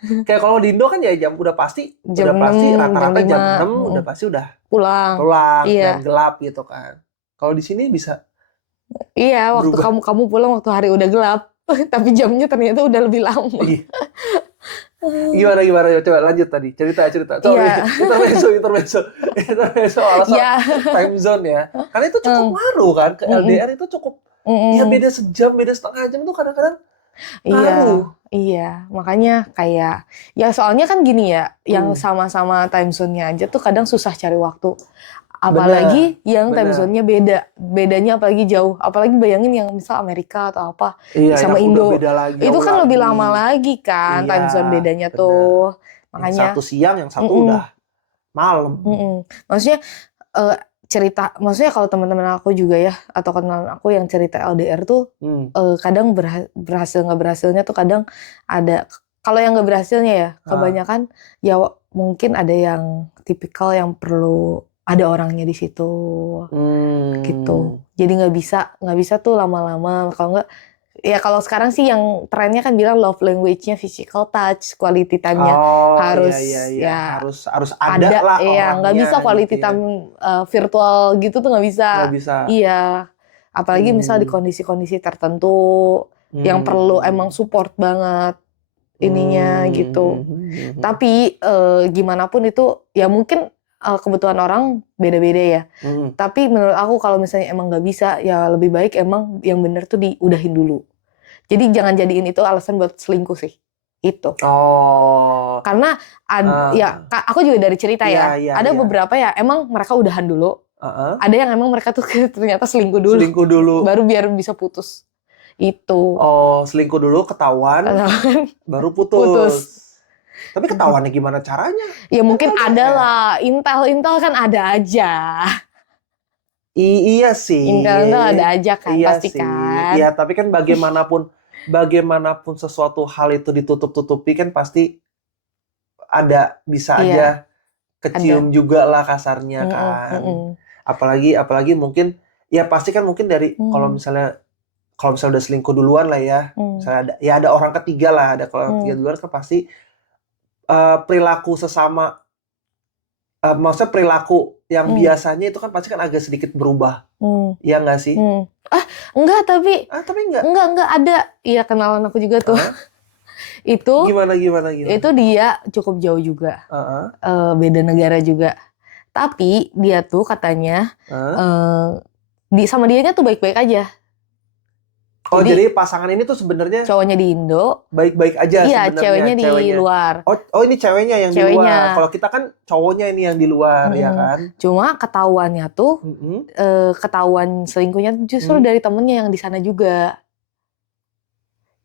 kayak kalau di Indo kan ya jam udah pasti Jam 6, rata-rata jam 6 5, udah pasti udah pulang. pulang dan Iya. gelap gitu kan. Kalau di sini bisa Iya, waktu berubah. kamu pulang waktu hari udah gelap, tapi jamnya ternyata udah lebih lama. Iya. Gimana coba lanjut tadi cerita coba Iya. intermezzo alasan Iya. time zone ya karena itu cukup ngaruh kan ke LDR itu cukup ya beda sejam beda setengah jam tuh kadang-kadang ngaruh. Iya, makanya kayak ya soalnya kan gini ya, yang sama-sama time zone-nya aja tuh kadang susah cari waktu. Apalagi yang time zone-nya beda. Bedanya apalagi jauh. Apalagi bayangin yang misal Amerika atau apa sama yang Indo. udah beda lagi, Itu kan lagi. lebih lama lagi kan time zone bedanya tuh. Makanya yang satu siang, yang satu udah malam. Maksudnya maksudnya kalau teman-teman aku juga ya atau kenalan aku yang cerita LDR tuh kadang berhasil nggak berhasilnya tuh kadang ada. Kalau yang nggak berhasilnya ya kebanyakan ya mungkin ada yang tipikal yang perlu ada orangnya di situ gitu. Jadi nggak bisa tuh lama-lama. Kalau nggak ya kalau sekarang sih yang trennya kan bilang love language-nya physical touch, quality time-nya harus ya harus ada lah ya nggak bisa quality gitu time virtual gitu tuh nggak bisa. Nggak bisa. Iya. Apalagi misal di kondisi-kondisi tertentu yang perlu emang support banget ininya gitu. Tapi gimana pun itu ya mungkin kebutuhan orang beda-beda ya. Tapi menurut aku kalau misalnya emang nggak bisa ya lebih baik emang yang bener tuh diudahin dulu. Jadi jangan jadiin itu alasan buat selingkuh sih. Itu. Karena ya aku juga dari cerita ya. Ada beberapa ya emang mereka udahan dulu. Ada yang emang mereka tuh ternyata selingkuh dulu. Baru biar bisa putus. Itu. Selingkuh dulu ketahuan. Baru putus. Tapi ketahuannya gimana caranya? Ya mungkin ada lah. Intel kan ada aja. Iya sih. Intel ada aja kan, iya pasti sih. kan. Iya, tapi kan bagaimanapun sesuatu hal itu ditutup-tutupi kan pasti ada bisa aja kecium juga lah kasarnya kan. Apalagi mungkin ya pasti kan mungkin dari kalau misalnya udah selingkuh duluan lah ya. Misalnya ada orang ketiga lah, ada kalau orang ketiga duluan kan pasti perilaku sesama maksudnya perilaku yang biasanya itu kan pasti kan agak sedikit berubah. Iya nggak sih? Enggak, tapi enggak. Enggak ada. Iya, kenalan aku juga tuh. Itu gimana? Itu dia cukup jauh juga. Beda negara juga. Tapi dia tuh katanya sama dianya tuh baik-baik aja. Jadi pasangan ini tuh sebenarnya cowoknya di Indo baik-baik aja iya, sebenarnya. Ceweknya di luar. Ini ceweknya yang di luar. Kalau kita kan cowoknya ini yang di luar, ya kan? Cuma ketahuannya tuh ketahuan selingkuhnya justru dari temennya yang di sana juga.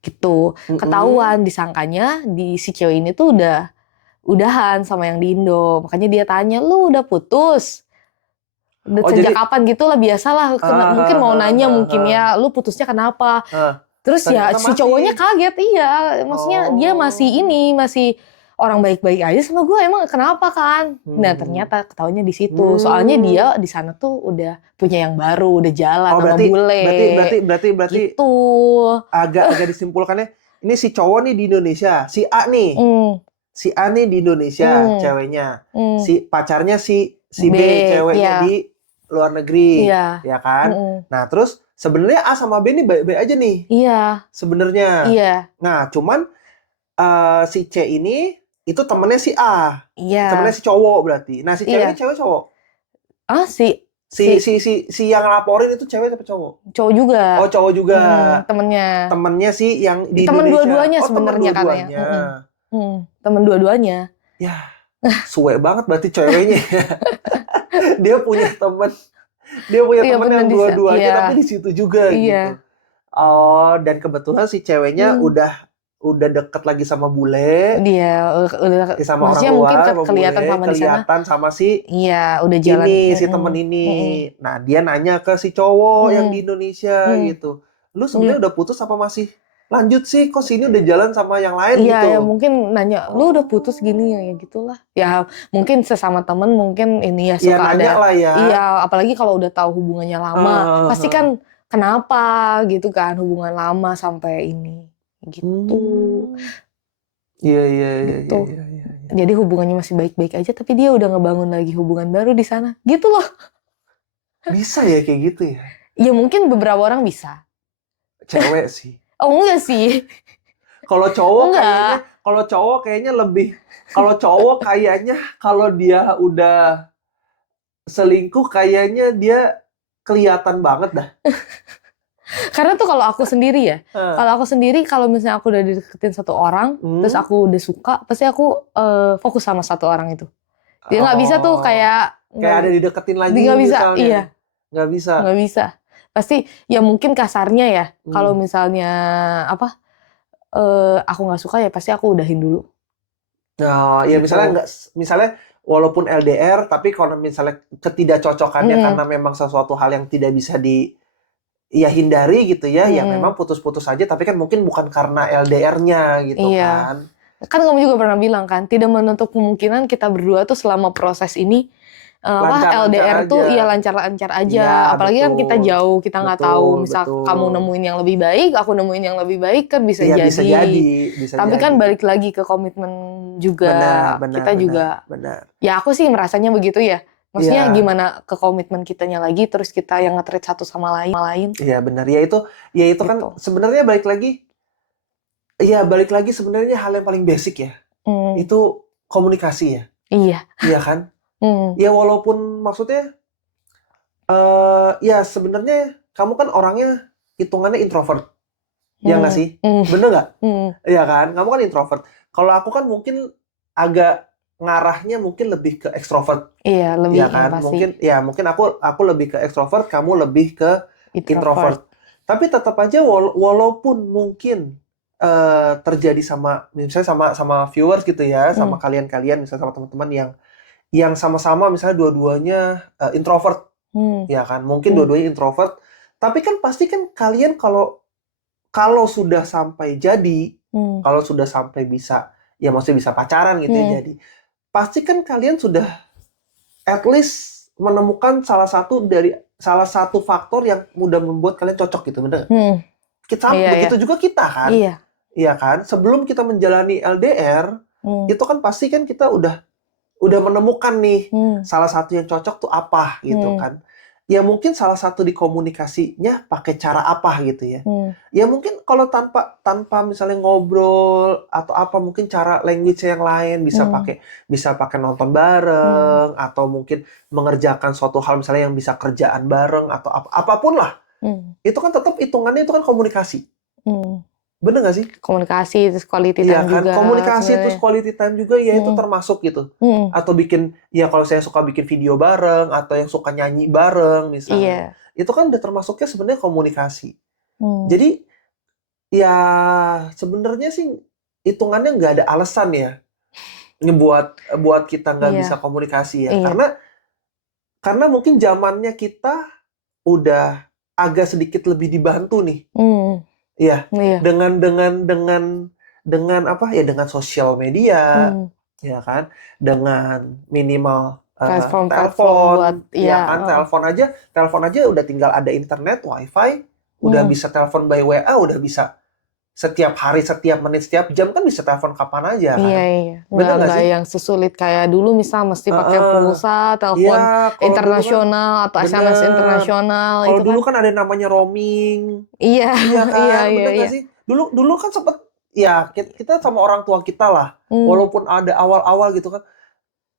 Gitu. Ketahuan disangkanya si cewek ini tuh udahan sama yang di Indo. Makanya dia tanya, "Lu udah putus?" Sejak kapan gitu lah, biasalah mungkin mau nanya mungkin ya lu putusnya kenapa. Terus ya si cowoknya kaget, iya maksudnya dia masih orang baik-baik aja sama gue, emang kenapa kan. Nah ternyata ketahuannya di situ, soalnya dia di sana tuh udah punya yang baru, udah jalan sama bule. Berarti gitu. agak disimpulkannya ini si cowok nih di Indonesia, si A nih. Si A nih di Indonesia ceweknya, si pacarnya si B ceweknya di luar negeri, ya kan? Nah, terus sebenarnya A sama B ini baik-baik aja nih. Iya. Sebenarnya. Iya. Nah, cuman si C ini itu temennya si A. Iya. Temennya si cowok berarti. Nah, si cewek ini cewek cowok. Si yang laporin itu cewek atau cowok? Cowok juga. Oh, cowok juga. Temennya si yang di temen Indonesia. Dua-duanya sebenarnya katanya. Temen dua-duanya. Ya, suwe banget berarti ceweknya. Dia punya teman teman yang dua-duanya tapi di situ juga gitu. Dan kebetulan si ceweknya udah deket lagi sama bule. Dia udah sama orang luar, mungkin kelihatan sama si udah jalan si temen ini. Nah, dia nanya ke si cowok yang di Indonesia gitu. Lu sebenarnya udah putus apa masih lanjut sih, kok sini udah jalan sama yang lain Iya, gitu. ya mungkin nanya, lu udah putus gini ya gitulah. Ya mungkin sesama temen mungkin ini ya Ya suka nanya ada. lah ya. Iya, apalagi kalau udah tahu hubungannya lama, pasti kan kenapa gitu kan hubungan lama sampai ini gitu. Iya, iya, iya, Gitu. iya, iya, iya. Jadi hubungannya masih baik-baik aja, tapi dia udah ngebangun lagi hubungan baru di sana. Gitu loh. Bisa ya kayak gitu ya? Ya mungkin beberapa orang bisa. Cewek sih. Oh enggak sih. Kalau cowok Enggak. kayaknya lebih, kalau cowok kayaknya kalau dia udah selingkuh kayaknya dia kelihatan banget dah. Karena tuh kalau aku sendiri ya, kalau misalnya aku udah dideketin satu orang, terus aku udah suka, pasti aku fokus sama satu orang itu. Dia nggak bisa tuh kayak ada dideketin lagi nggak bisa, misalnya. iya. Nggak bisa. Nggak bisa. Pasti ya mungkin kasarnya ya, kalau misalnya apa, aku nggak suka ya pasti aku udahin dulu. Nah, ya Gitu. misalnya walaupun LDR, tapi kalau misalnya ketidakcocokannya karena memang sesuatu hal yang tidak bisa ya hindari gitu ya, ya memang putus-putus aja, tapi kan mungkin bukan karena LDR-nya gitu Iya. kan. Kan kamu juga pernah bilang kan, tidak menutup kemungkinan kita berdua tuh selama proses ini LDR tuh ya lancar-lancar aja. Iya, Apalagi kan kita jauh, kita nggak tahu. Misal betul. kamu nemuin yang lebih baik, aku nemuin yang lebih baik kan bisa Iya, jadi. bisa Tapi jadi. kan balik lagi ke komitmen juga. Kita juga. Benar. Ya aku sih merasanya begitu ya. Maksudnya Iya. gimana ke komitmen kitanya lagi, terus kita yang nge-treat satu sama lain. Iya benar. Ya itu kan Gitu. sebenarnya balik lagi sebenarnya hal yang paling basic ya. Itu komunikasi ya. Iya. Iya kan? Ya walaupun maksudnya ya sebenarnya kamu kan orangnya hitungannya introvert. Ya nggak sih? Bener nggak? Iya kan? Kamu kan introvert. Kalau aku kan mungkin agak ngarahnya mungkin lebih ke ekstrovert. Iya, lebih ya kan? Mungkin aku lebih ke ekstrovert, kamu lebih ke introvert. Tapi tetap aja walaupun mungkin terjadi misalnya sama viewers gitu ya, sama kalian misalnya sama teman-teman yang sama-sama misalnya dua-duanya introvert, ya kan? Mungkin dua-duanya introvert, tapi kan pasti kan kalian kalau sudah sampai jadi, kalau sudah sampai bisa, ya maksudnya bisa pacaran gitu ya jadi, pasti kan kalian sudah at least menemukan salah satu faktor yang mudah membuat kalian cocok gitu, bener nggak? Begitu juga kita kan? Iya kan? Sebelum kita menjalani LDR, itu kan pasti kan kita udah menemukan nih salah satu yang cocok tuh apa gitu kan. Ya mungkin salah satu di komunikasinya pakai cara apa gitu ya. Ya mungkin kalau tanpa misalnya ngobrol atau apa, mungkin cara language yang lain bisa pakai nonton bareng atau mungkin mengerjakan suatu hal misalnya yang bisa kerjaan bareng atau apapun lah. Itu kan tetap hitungannya itu kan komunikasi. Bener nggak sih? Komunikasi, terus quality time juga. Komunikasi, terus quality time juga, ya itu termasuk gitu. Atau kalau saya suka bikin video bareng, atau yang suka nyanyi bareng misalnya. Itu kan udah termasuknya sebenarnya komunikasi. Jadi, ya sebenarnya sih hitungannya nggak ada alasan ya buat kita nggak bisa komunikasi ya. Karena mungkin zamannya kita udah agak sedikit lebih dibantu nih. Iya. Dengan apa ya, dengan sosial media, ya kan, dengan minimal telepon, ya kan, telepon aja udah tinggal ada internet, wifi, udah bisa telepon by WA, udah bisa setiap hari, setiap menit, setiap jam kan bisa telepon kapan aja kan. Iya. Bener nggak sih? Yang sesulit kayak dulu misal mesti pakai pulsa, telepon internasional atau SMS internasional. Kalau dulu kan ada namanya roaming. Iya. Iya kan? Bener nggak Iya. sih? Dulu kan sempet, ya kita sama orang tua kita lah, walaupun ada awal-awal gitu kan,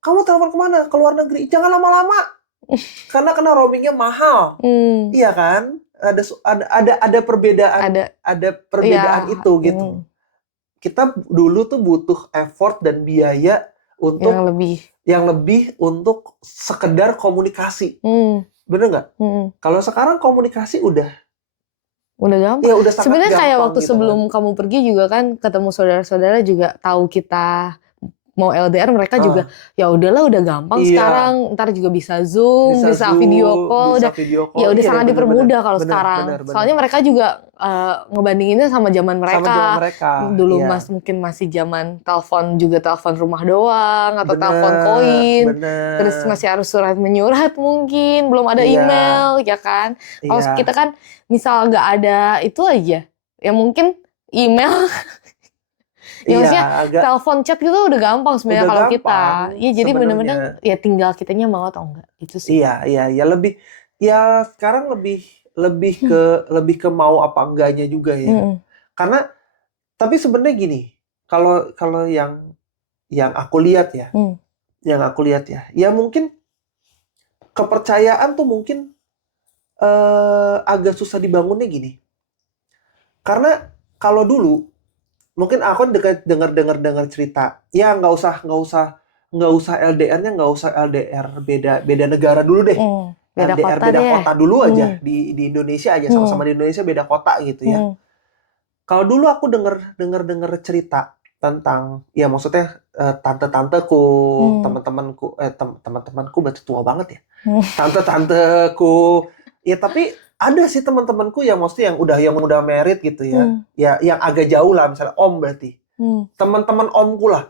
kamu telepon kemana? Ke luar negeri, jangan lama-lama, karena roamingnya mahal. Iya kan? Ada perbedaan, ada perbedaan itu gitu. Kita dulu tuh butuh effort dan biaya untuk yang lebih untuk sekedar komunikasi. Bener nggak? Kalau sekarang komunikasi udah gampang. Ya, udah sangat sebenarnya kayak gampang waktu gitu sebelum kamu pergi juga kan ketemu saudara-saudara juga tahu kita mau LDR mereka juga ya udahlah udah gampang Iya. sekarang, ntar juga bisa Zoom, bisa video call, bisa udah video call. ya udah Iya, sangat bener, dipermudah kalau bener, sekarang. bener. Soalnya mereka juga ngebandinginnya sama zaman Sama zaman mereka. mereka. Dulu Iya. mungkin masih zaman telepon juga telepon rumah doang atau telepon Bener, koin. bener. Terus masih harus surat menyurat mungkin, belum ada Iya. email ya kan. Kalau Iya. kita kan misal nggak ada itu aja, ya mungkin email. Ya maksudnya agak telepon chat gitu udah gampang sebenarnya udah kalau kita. gampang Iya jadi bener-bener sebenarnya. ya tinggal kitanya mau atau enggak. Itu sih. Iya, lebih ya sekarang lebih ke mau apa enggaknya juga ya. Mm-mm. Karena tapi sebenarnya gini, kalau yang aku lihat ya, ya mungkin kepercayaan tuh mungkin agak susah dibangunnya gini. Karena kalau dulu mungkin aku dengar cerita, ya nggak usah LDR-nya nggak usah LDR beda negara dulu deh. Beda LDR kota beda deh. kota dulu aja di Indonesia aja, sama-sama di Indonesia beda kota gitu ya. Kalau dulu aku dengar cerita tentang ya maksudnya tante-tanteku, teman-temanku berarti tua banget ya. Tante-tanteku. Ya tapi ada sih teman-temanku yang maksudnya yang udah married gitu ya. Ya yang agak jauh lah, misalnya om berarti. Teman-teman omku lah.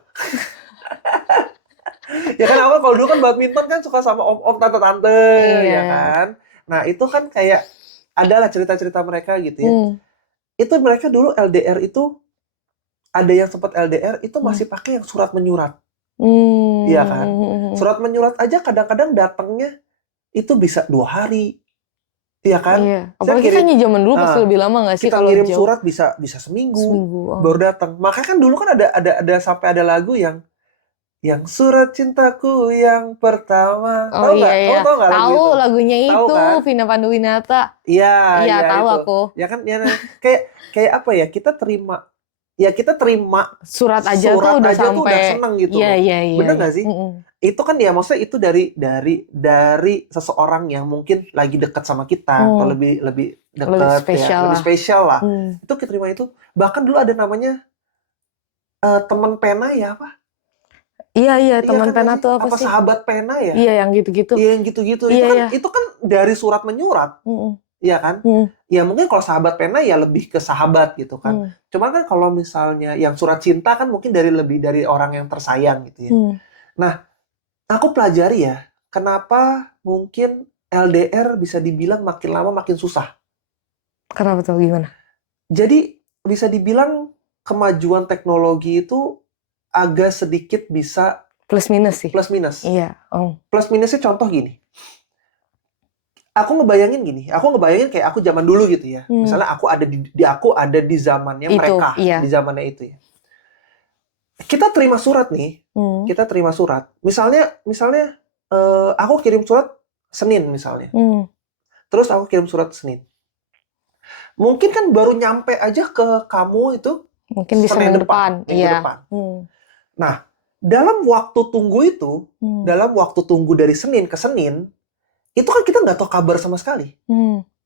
Ya kan aku kalau dulu kan badminton kan suka sama om tante-tante ya kan. Nah, itu kan kayak adalah cerita-cerita mereka gitu ya. Itu mereka dulu LDR itu ada yang sempat LDR itu masih pakai yang surat menyurat. Iya kan? Surat menyurat aja kadang-kadang datangnya itu bisa 2 hari. Iya kan? Iya. Apalagi kan zaman dulu pasti lebih lama nggak sih kita kalau ngirim jauh? surat bisa seminggu baru datang. Makanya kan dulu kan ada sampai ada lagu yang surat cintaku yang pertama. Oh Tahu nggak? iya. Kamu tahu nggak lagu Tahu itu? lagunya Tahu itu kan? Vina Panduwinata. Iya, Iya, tahu itu. aku. Ya kan, ya kayak apa ya? Kita terima surat aja tuh udah sampai udah seneng gitu. Iya. Bener nggak sih? Itu kan ya maksudnya itu dari seseorang yang mungkin lagi dekat sama kita atau lebih dekat ya, lebih spesial lah. Itu kita terima itu. Bahkan dulu ada namanya teman pena ya apa? Iya, teman kan pena sih? tuh apa sih? Sahabat pena ya? Iya, yang gitu-gitu. Iya, yang gitu-gitu. Itu kan dari surat menyurat. Iya kan? Ya mungkin kalau sahabat pena ya lebih ke sahabat gitu kan. Cuman kan kalau misalnya yang surat cinta kan mungkin lebih dari orang yang tersayang gitu ya. Nah, aku pelajari ya, kenapa mungkin LDR bisa dibilang makin lama makin susah. Kenapa tuh, gimana? Jadi bisa dibilang kemajuan teknologi itu agak sedikit bisa plus minus sih. Plus minus. Iya. Plus minusnya contoh gini. Aku ngebayangin kayak aku zaman dulu gitu ya. Misalnya aku ada di zamannya mereka, di zamannya itu ya. Kita terima surat nih. Kita terima surat. Misalnya aku kirim surat Senin misalnya. Terus aku kirim surat Senin. Mungkin kan baru nyampe aja ke kamu itu mungkin bisa minggu depan. Nah, dalam waktu tunggu dari Senin ke Senin, itu kan kita nggak tahu kabar sama sekali.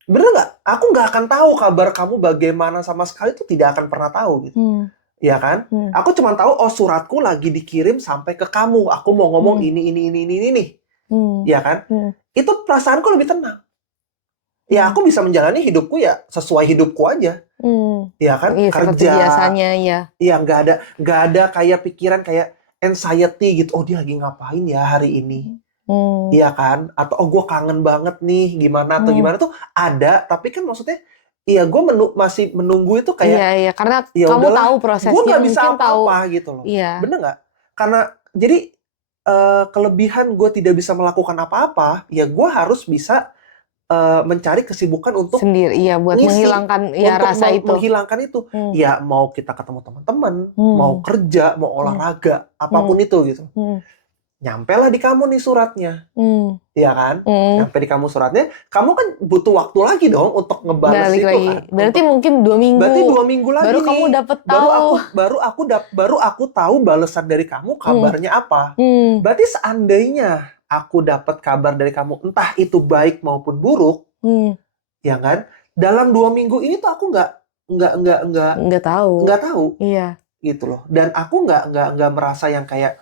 Bener nggak? Aku nggak akan tahu kabar kamu bagaimana sama sekali, itu tidak akan pernah tahu gitu. Ya kan? Aku cuma tahu, suratku lagi dikirim sampai ke kamu. Aku mau ngomong ini. Ya kan? Itu perasaanku lebih tenang. Ya aku bisa menjalani hidupku ya sesuai hidupku aja. Ya kan? Kerja. Biasanya ya. Iya, nggak ada kayak pikiran kayak anxiety gitu. Oh, dia lagi ngapain ya hari ini? Iya kan? Atau gue kangen banget nih, gimana atau gimana tuh ada, tapi kan maksudnya iya, gue masih menunggu itu kayak iya, karena ya kamu udahlah, tahu prosesnya, gue nggak bisa mungkin apa-apa gitu loh. Iya. Bener nggak? Karena jadi kelebihan gue tidak bisa melakukan apa-apa, ya gue harus bisa mencari kesibukan untuk sendiri, iya, buat menghilangkan ya rasa itu. Menghilangkan itu. Ya mau kita ketemu teman-teman, mau kerja, mau olahraga, apapun itu gitu. Nyampe lah di kamu nih suratnya. Iya kan? Nyampe di kamu suratnya, kamu kan butuh waktu lagi dong untuk ngebalas itu kan. Berarti mungkin 2 minggu. Berarti 2 minggu lagi baru nih. Kamu dapet tahu. Baru aku tahu balasan dari kamu kabarnya apa. Berarti seandainya aku dapat kabar dari kamu, entah itu baik maupun buruk, ya kan? Dalam 2 minggu ini tuh aku nggak tahu. Nggak tahu. Iya. Gitu loh. Dan aku nggak merasa yang kayak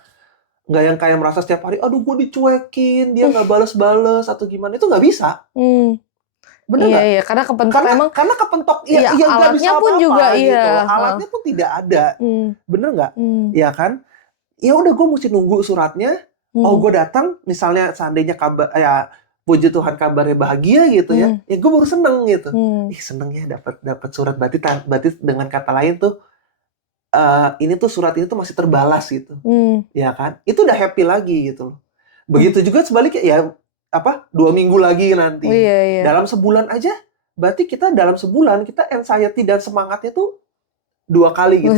Nggak yang kayak merasa setiap hari, aduh gue dicuekin, dia nggak bales-bales atau gimana. Itu nggak bisa. Bener Iya, nggak? iya, karena kepentok emang. Karena kepentok, Iya, ya nggak bisa alatnya pun apa-apa juga, gitu iya. loh. Alatnya pun tidak ada. Bener nggak? Ya kan? Ya udah gue mesti nunggu suratnya. Oh gue datang, misalnya seandainya kabar, ya puji Tuhan kabarnya bahagia gitu ya. Ya gue baru seneng gitu. Seneng ya dapat surat. Berarti dengan kata lain tuh, ini tuh surat ini tuh masih terbalas gitu. Ya kan? Itu udah happy lagi gitu loh. Begitu juga sebaliknya ya, 2 minggu lagi nanti. Iya. Dalam sebulan aja, berarti kita dalam sebulan kita anxiety dan semangatnya tuh 2 kali gitu.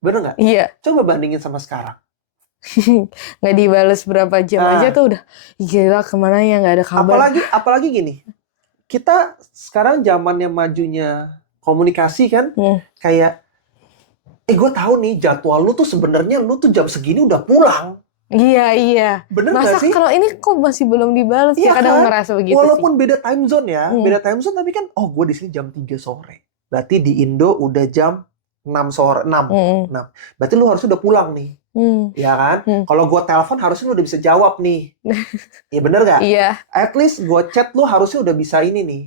Bener nggak? Iya. Coba bandingin sama sekarang. Nggak dibales berapa jam aja tuh udah gila, kemana ya, nggak ada kabar. Apalagi gini, kita sekarang zamannya majunya komunikasi kan, kayak gue tahu nih jadwal lu tuh sebenarnya lu tuh jam segini udah pulang. Iya. Bener masa nggak sih? kalau ini kok masih belum dibales? Iya, ya kadang kan? ngerasa begitu. Walaupun sih. beda time zone ya, beda time zone tapi kan, gue di sini jam 3 sore. Berarti di Indo udah jam 6 sore, 6. Berarti lu harusnya udah pulang nih. Ya kan? Kalau gue telepon harusnya lu udah bisa jawab nih. Iya bener gak? Iya. At least gue chat lu harusnya udah bisa ini nih.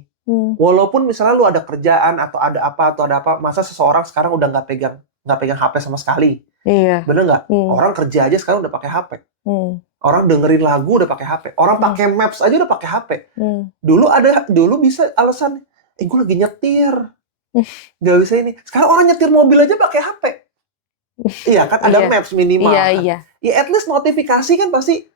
Walaupun misalnya lu ada kerjaan atau ada apa, masa seseorang sekarang udah nggak pegang HP sama sekali. Iya. Bener nggak? Orang kerja aja sekarang udah pakai HP. Orang dengerin lagu udah pakai HP. Orang pakai Maps aja udah pakai HP. Dulu bisa alasan, gue lagi nyetir. Nggak bisa ini. Sekarang orang nyetir mobil aja pakai HP. Iya kan? Ada Maps minimal. Iya. Ya at least notifikasi kan pasti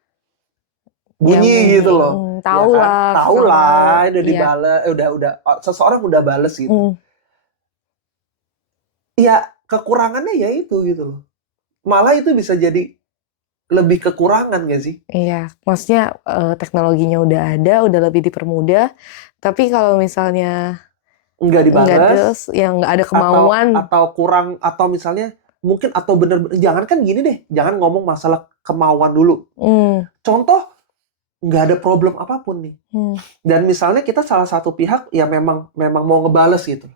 bunyi gitu loh. Tahu ya kan? lah. Tahu lah, udah dibales, udah seseorang udah bales gitu. Ya kekurangannya ya itu gitu loh. Malah itu bisa jadi lebih kekurangan gak sih? Iya, maksudnya teknologinya udah ada, udah lebih dipermudah. Tapi kalau misalnya nggak dibales, yang nggak ada kemauan atau kurang, atau misalnya mungkin atau bener-bener, jangan kan gini deh, jangan ngomong masalah kemauan dulu. Contoh, nggak ada problem apapun nih. Dan misalnya kita salah satu pihak ya memang mau ngebales gitu.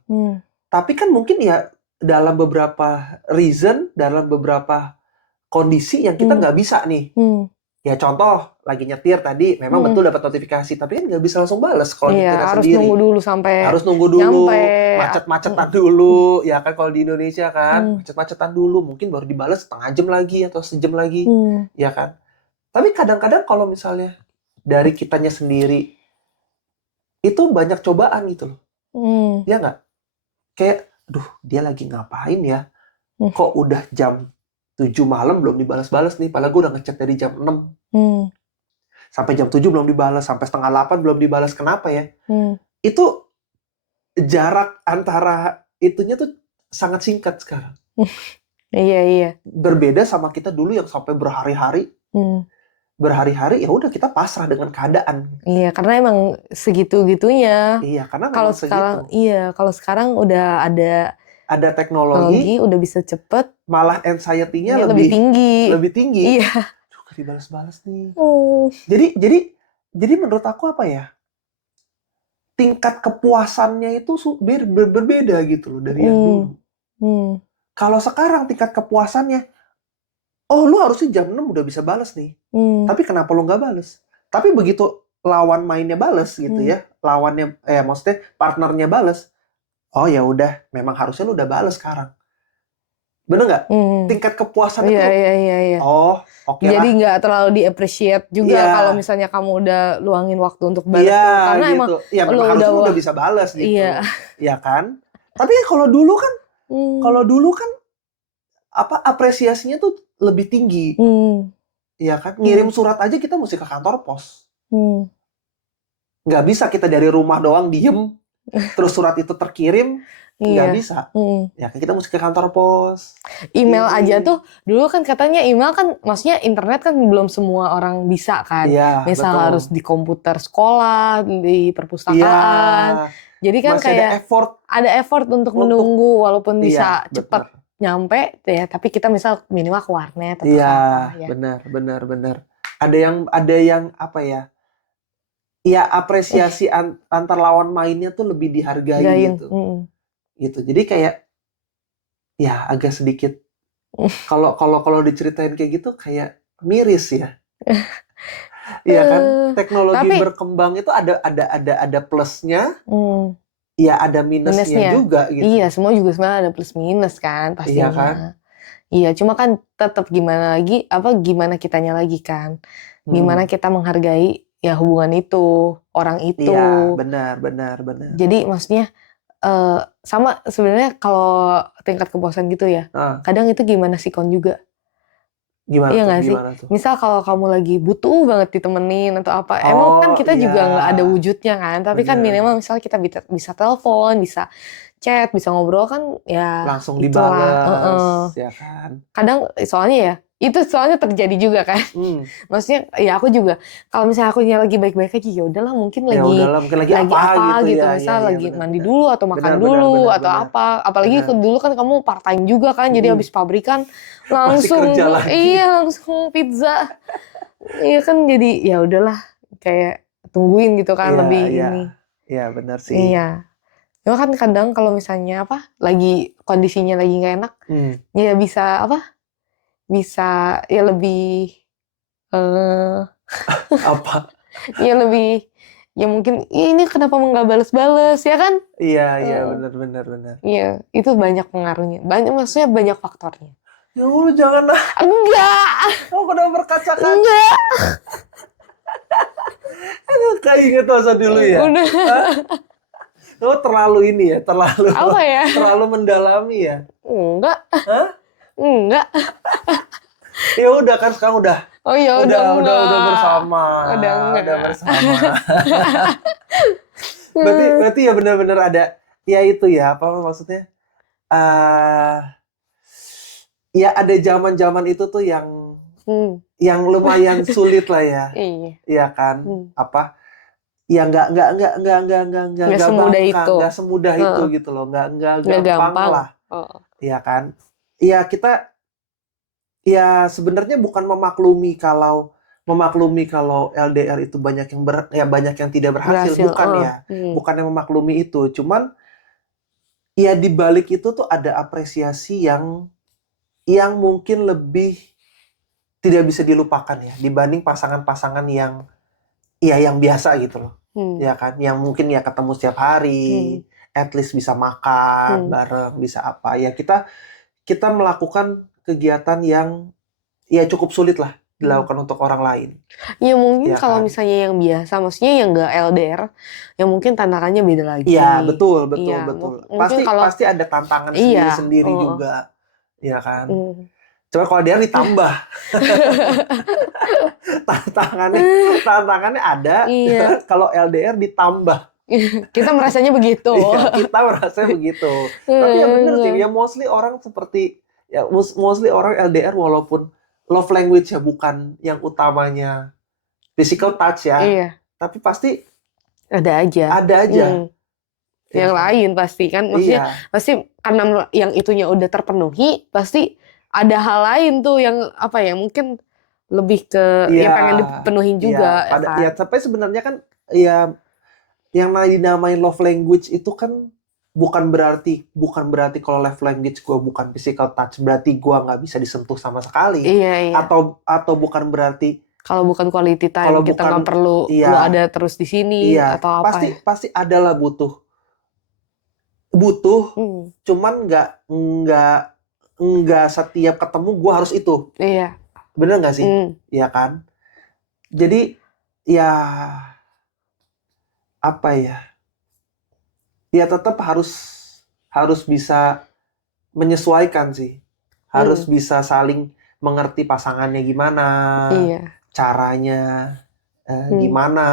Tapi kan mungkin ya dalam beberapa reason, dalam beberapa kondisi yang kita nggak bisa nih. Ya contoh, lagi nyetir tadi, memang betul dapat notifikasi, tapi kan nggak bisa langsung bales kalau nyetirnya harus sendiri. Harus nunggu dulu nyampe. Macet-macetan dulu, ya kan kalau di Indonesia kan, macet-macetan dulu, mungkin baru dibales setengah jam lagi atau sejam lagi, ya kan. Tapi kadang-kadang kalau misalnya dari kitanya sendiri, itu banyak cobaan gitu loh. Ya nggak? Kayak, aduh dia lagi ngapain ya? Kok udah jam 7 malam belum dibalas-balas nih, padahal gue udah ngechat dari jam 6. Sampai jam 7 belum dibalas, sampai setengah 8 belum dibalas. Kenapa ya? Itu jarak antara itunya tuh sangat singkat sekarang. Iya. Berbeda sama kita dulu yang sampai berhari-hari. Berhari-hari ya udah kita pasrah dengan keadaan. Iya, karena emang segitu-gitunya. Iya, karena kalau sekarang kalau sekarang udah ada teknologi udah bisa cepet, malah anxiety-nya lebih tinggi. Iya. Juga dibalas-balas nih. Jadi menurut aku apa ya? Tingkat kepuasannya itu berbeda gitu loh dari yang dulu. Kalau sekarang tingkat kepuasannya, lu harusnya jam 6 udah bisa balas nih. Tapi kenapa lu nggak balas? Tapi begitu lawan mainnya balas gitu ya, lawannya maksudnya partnernya balas, oh ya udah, memang harusnya lu udah balas sekarang. Bener nggak? Tingkat kepuasan itu. Iya. Oh, oke lah. Jadi nggak terlalu di-appreciate juga kalau misalnya kamu udah luangin waktu untuk balas. Karena gitu. Memang harusnya lu udah bisa balas gitu. Iya kan? Tapi kalau dulu kan apresiasinya tuh lebih tinggi. Iya kan? Ngirim surat aja kita mesti ke kantor pos. Nggak bisa kita dari rumah doang diem, terus surat itu terkirim. Nggak bisa. Ya kan kita mesti ke kantor pos. Email aja tuh dulu kan katanya email kan, maksudnya internet kan belum semua orang bisa kan. Misal betul. Harus di komputer sekolah, di perpustakaan. Jadi kan masih kayak ada effort untuk menunggu walaupun bisa cepat nyampe ya, tapi kita misal minimal ke warnet atau apa ya. Benar. Ada yang apa ya? Ya apresiasi antar lawan mainnya tuh lebih dihargai gitu. Gitu. Jadi kayak ya agak sedikit kalau diceritain kayak gitu kayak miris ya. Iya kan? Teknologi Tapi berkembang itu ada plusnya, ya ada minusnya minusnya. juga gitu. Iya, semua juga sebenarnya ada plus minus kan Iya kan? pastinya. Iya, cuma kan tetap gimana kitanya lagi kan. Gimana kita menghargai ya hubungan itu, orang itu. Iya, benar. Jadi maksudnya sama sebenarnya kalau tingkat kepuasan gitu ya. Kadang itu gimana sikon juga. Gimana Iya tuh? nggak sih? Gimana tuh? Misal kalau kamu lagi butuh banget ditemenin atau apa, emang kan kita juga iya. nggak ada wujudnya kan. Tapi kan Bener. minimal misal kita bisa telepon, bisa chat, bisa ngobrol kan ya Langsung itulah. dibales, ya kan? Kadang soalnya ya, itu soalnya terjadi juga kan. Maksudnya ya aku juga kalau misalnya aku lagi baik-baik aja ya udahlah mungkin Ya lagi udahlah, mungkin lagi apa gitu. ya. Misal Iya, lagi benar, mandi benar. dulu atau makan Benar, dulu benar, atau benar. apa. Apalagi dulu kan kamu part time juga kan, jadi habis pabrikan langsung kerja lagi. iya langsung pizza. Iya kan jadi ya udahlah kayak tungguin gitu kan Iya, lebih iya. ini. Iya, benar sih. Iya. Cuma kan kadang kalau misalnya lagi kondisinya lagi nggak enak, ya bisa bisa ya lebih Apa? ya lebih ya mungkin ya ini kenapa nggak bales-bales ya kan? Iya, benar. Iya, itu banyak pengaruhnya. Maksudnya banyak faktornya. Ya Allah, janganlah. Enggak. Kamu kenapa berkaca-kaca? Enggak. Kayak inget masa dulu ya? Udah. Kamu terlalu ini ya, Apa ya? terlalu mendalami ya? Enggak. Hah? Enggak. Ya udah kan sekarang udah. Oh ya udah bersama. Udah enggak. Udah bersama. berarti ya benar-benar ada ya itu ya, apa maksudnya? Ya ada zaman-zaman itu tuh yang lumayan sulit lah ya. Iya kan? Apa? Ya nggak semudah itu gitu loh, nggak gampang lah. Iya kan? Ya kita ya sebenarnya bukan memaklumi kalau LDR itu banyak yang tidak berhasil, bukan ya. Bukan yang memaklumi itu, cuman ya di balik itu tuh ada apresiasi yang mungkin lebih tidak bisa dilupakan ya dibanding pasangan-pasangan yang biasa gitu loh. Ya kan, yang mungkin ya ketemu setiap hari, at least bisa makan bareng, bisa apa. Ya kita melakukan kegiatan yang ya cukup sulit lah dilakukan untuk orang lain. Ya mungkin ya kalau kan? misalnya yang biasa, maksudnya yang nggak LDR, yang mungkin tantangannya beda lagi. Iya, betul. Pasti ada tantangan sendiri-sendiri juga. Ya kan? Coba kalau dia ditambah. tantangannya ada. Kalau LDR ditambah. Kita merasanya begitu. Iya, kita merasanya begitu. Tapi ya bener sih, ya mostly orang LDR walaupun love language ya bukan yang utamanya physical touch ya. Tapi pasti ada aja. Yang lain pasti kan, maksudnya pasti karena yang itunya udah terpenuhi, pasti ada hal lain tuh yang mungkin lebih ke yang pengen dipenuhin juga. Tapi sebenarnya kan ya yang dinamain love language itu kan bukan berarti kalau love language gue bukan physical touch berarti gue nggak bisa disentuh sama sekali. Atau bukan berarti kalau bukan quality time kita nggak perlu lu ada terus di sini atau apa. Pasti adalah butuh. Cuman nggak setiap ketemu gue harus itu. Bener nggak sih? Iya kan? Jadi ya apa ya? Ya tetap harus bisa menyesuaikan sih. Harus bisa saling mengerti pasangannya gimana, caranya gimana,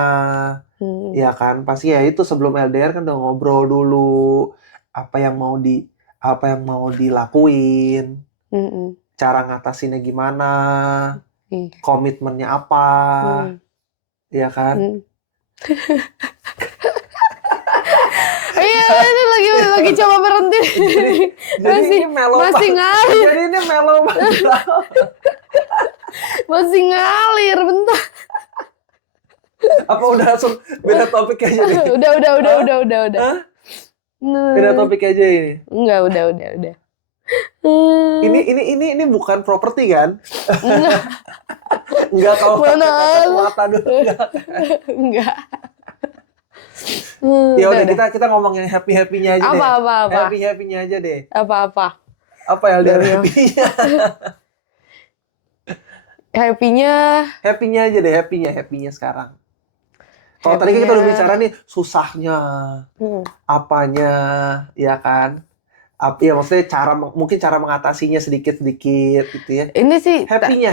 ya kan? Pasti ya itu sebelum LDR kan udah ngobrol dulu apa yang mau dilakuin, cara ngatasinnya gimana, komitmennya apa, ya kan? Ini lagi coba berhenti. Jadi masih ngalir. Jadi ini melo banget. Masih ngalir, bentar. Apa udah langsung beda topik aja nih? Udah. Hah? Beda topik aja ini? Enggak, udah. Ini bukan properti kan? Enggak, Enggak, kalau pakai mana kacamata dulu enggak. enggak. Ya udah, Udah. kita ngomongin happy-happynya aja deh. Apa? Happy-happynya aja deh. Apa? Apa ya LDR Dari happy-nya? happy-nya, Happy-nya aja deh, happy-nya sekarang. Kalau tadi kan kita udah bicara nih susahnya, apanya, ya kan? Ya maksudnya mungkin cara mengatasinya sedikit-sedikit gitu ya. Ini sih Happy-nya.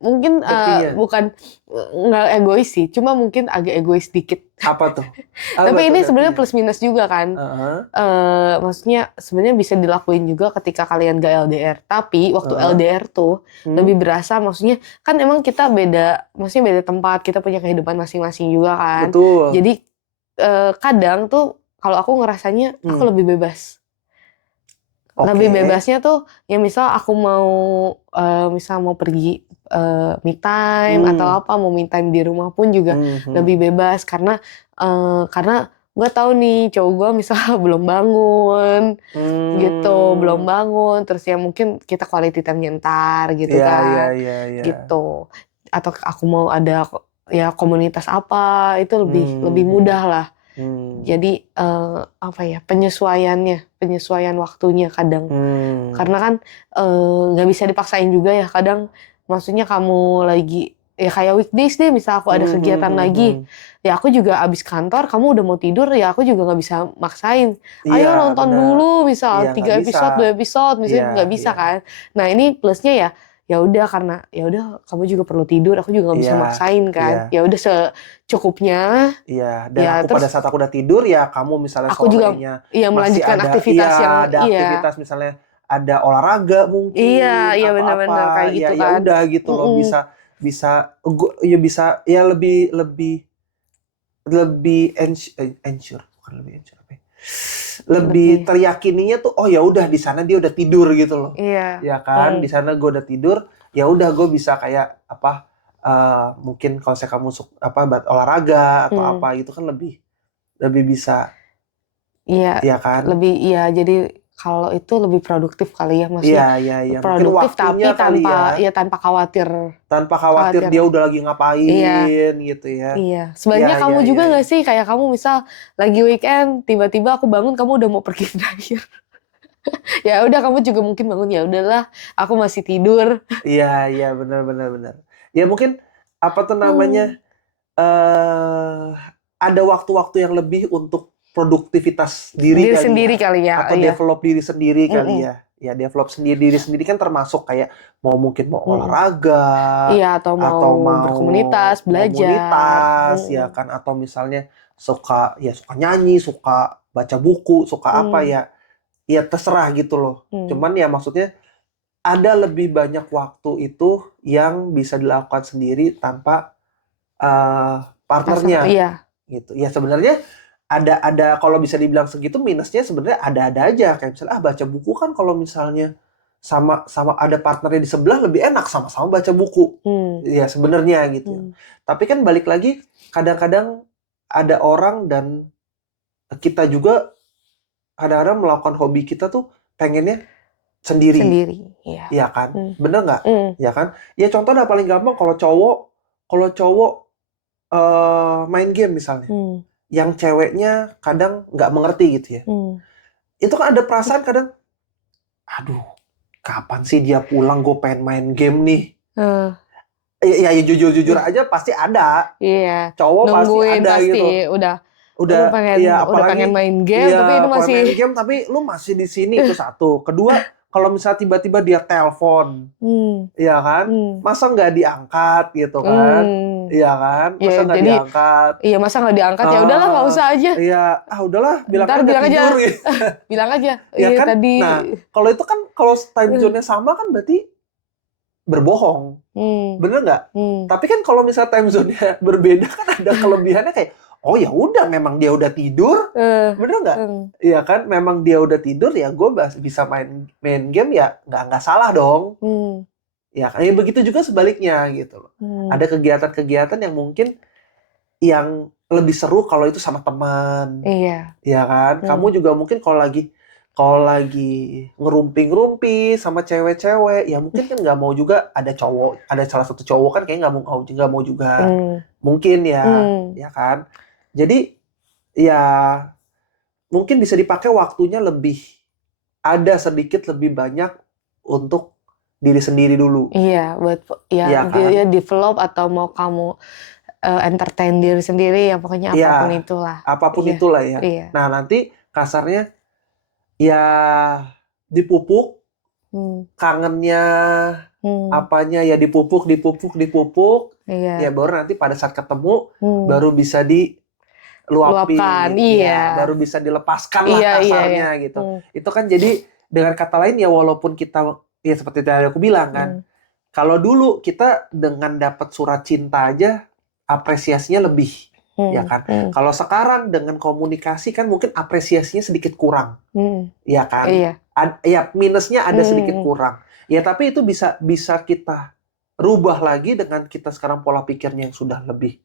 Mungkin Happy-nya. bukan nggak egois sih, cuma mungkin agak egois dikit. Apa tuh? Tapi ini sebenarnya happy-nya? plus minus juga kan. Maksudnya sebenarnya bisa dilakuin juga ketika kalian gak LDR. Tapi waktu LDR tuh lebih berasa, maksudnya kan emang kita maksudnya beda tempat, kita punya kehidupan masing-masing juga kan. Betul. Jadi kadang tuh kalau aku ngerasanya aku lebih bebas. Lebih bebasnya tuh ya misal aku mau pergi me time atau apa, mau me time di rumah pun juga lebih bebas karena gue tahu nih cowok gue misal belum bangun gitu, belum bangun, terus ya mungkin kita quality time nyentar gitu kan, gitu. Atau aku mau ada ya komunitas apa, itu lebih mudah lah. Jadi apa ya, penyesuaian waktunya kadang. Karena kan nggak bisa dipaksain juga ya kadang. Maksudnya kamu lagi ya kayak weekdays deh, misal aku ada kegiatan lagi, ya aku juga abis kantor, kamu udah mau tidur, ya aku juga nggak bisa maksain. Ayo nonton dulu, misal 3 episode, 2 episode, misalnya nggak bisa kan. Nah ini plusnya ya udah, karena ya udah kamu juga perlu tidur, aku juga nggak bisa maksain kan. Ya udah secukupnya. Iya, dan Ya, aku pada saat aku udah tidur ya kamu misalnya aku juga sorenya melanjutkan masih aktivitas ada aktivitas misalnya ada olahraga mungkin Iya atau benar-benar apa kayak gitu ya kan. udah gitu loh, bisa bisa ya lebih ensure, bukan lebih ensure apa ya? Lebih teryakininya tuh, oh ya udah di sana dia udah tidur gitu loh. Iya. Ya kan, di sana gue udah tidur, ya udah gue bisa kayak apa, mungkin kalau saya kamu olahraga atau apa gitu kan lebih bisa. Iya. Iya kan? Jadi kalau itu lebih produktif kali ya, maksudnya. Iya. Produktif tapi tanpa khawatir. Tanpa khawatir dia udah lagi ngapain gitu ya. Iya. Sebenarnya kamu juga nggak sih, kayak kamu misal lagi weekend, tiba-tiba aku bangun, kamu udah mau pergi terakhir. Ya udah, kamu juga mungkin bangun, ya udahlah, aku masih tidur. Iya, benar. Ya mungkin apa tuh namanya, ada waktu-waktu yang lebih untuk produktivitas diri sendiri ya. kali ya. Atau develop diri sendiri kali ya. Ya develop diri sendiri kan termasuk kayak mungkin mau olahraga, iya, atau mau berkomunitas, belajar, ya kan, atau misalnya suka nyanyi, suka baca buku, suka apa ya terserah gitu loh. Cuman ya maksudnya ada lebih banyak waktu itu yang bisa dilakukan sendiri tanpa partnernya. Iya. Gitu. Ya sebenarnya ada kalau bisa dibilang segitu, minusnya sebenarnya ada aja, kayak misalnya baca buku kan kalau misalnya sama ada partnernya di sebelah lebih enak, sama-sama baca buku. Ya sebenarnya gitu. Tapi kan balik lagi, kadang-kadang ada orang dan kita juga kadang-kadang melakukan hobi kita tuh pengennya sendiri. Iya kan? Bener nggak? Ya kan? Ya contoh dah paling gampang, kalau cowok main game misalnya, yang ceweknya kadang nggak mengerti gitu ya. Itu kan ada perasaan kadang, aduh, kapan sih dia pulang, gue pengen main game nih. Ya jujur aja pasti ada. Iya. Cowok Nungguin pasti ada gitu. Udah pengen main game, tapi itu masih main game tapi lu masih di sini, itu satu. Kedua, kalau misalnya tiba-tiba dia telepon, ya kan, masa nggak diangkat gitu kan, iya kan, masa nggak diangkat, iya masa nggak diangkat, ya udahlah nggak usah aja, iya, udahlah, bilang aja tidur, gitu. Bilang aja, ya kan, tadi. Nah kalau itu kan, kalau time zone-nya sama kan berarti berbohong, bener nggak? Tapi kan kalau misalnya time zone-nya berbeda kan ada kelebihannya, kayak oh ya udah, memang dia udah tidur, bener nggak? Iya kan, memang dia udah tidur, ya gue bisa main game, ya nggak salah dong. Ya kan, begitu juga sebaliknya gitu loh. Ada kegiatan-kegiatan yang mungkin yang lebih seru kalau itu sama teman. Iya kan, kamu juga mungkin kalau kalau lagi ngerumpi-ngerumpi sama cewek-cewek, ya mungkin kan nggak mau juga ada cowok, ada salah satu cowok kan kayak nggak mau juga, mungkin ya kan. Jadi ya mungkin bisa dipakai waktunya ada sedikit lebih banyak untuk diri sendiri dulu. Iya, buat Iya kan? dia develop atau mau kamu entertain diri sendiri ya pokoknya apapun itulah. Apapun Iya. itulah ya. Iya. Nah, nanti kasarnya ya dipupuk, kangennya apanya ya dipupuk. Iya. Ya baru nanti pada saat ketemu baru bisa diluapin. Iya. Baru bisa dilepaskan lah kasarnya gitu. Itu kan jadi dengan kata lain ya walaupun kita ya seperti tadi aku bilang kan. Kalau dulu kita dengan dapat surat cinta aja apresiasinya lebih, ya kan. Kalau sekarang dengan komunikasi kan mungkin apresiasinya sedikit kurang, ya kan. Iya. Ya minusnya ada sedikit kurang. Ya tapi itu bisa kita rubah lagi dengan kita sekarang pola pikirnya yang sudah lebih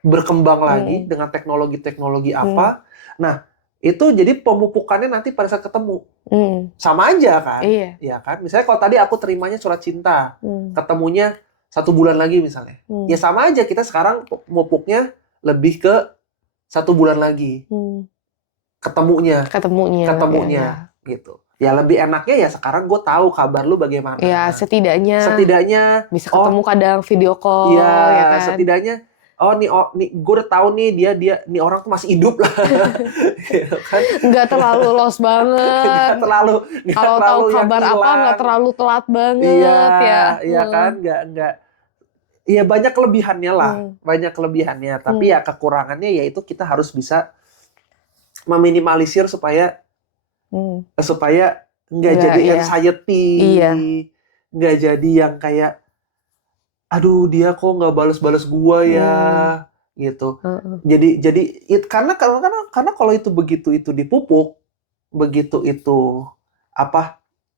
berkembang lagi dengan teknologi-teknologi apa. Nah itu jadi pemupukannya nanti pada saat ketemu sama aja kan, ya kan. Misalnya kalau tadi aku terimanya surat cinta, ketemunya 1 bulan lagi misalnya, ya sama aja kita sekarang mupuknya lebih ke 1 bulan lagi, ketemunya, gitu. Ya lebih enaknya ya sekarang gue tahu kabar lu bagaimana. Ya setidaknya bisa ketemu kadang video call, ya kan. Setidaknya nih gue udah tahu nih dia nih orang tuh masih hidup lah. Gitu kan. Nggak terlalu lost banget. Kalau tahu kabar apa nggak terlalu telat banget ya. Iya kan, nggak. Iya banyak kelebihannya lah, banyak kelebihannya. Tapi ya kekurangannya yaitu kita harus bisa meminimalisir supaya nggak jadi anxiety, nggak jadi yang kayak aduh dia kok nggak balas-balas gua ya, gitu. Jadi karena kalau itu begitu itu dipupuk, begitu itu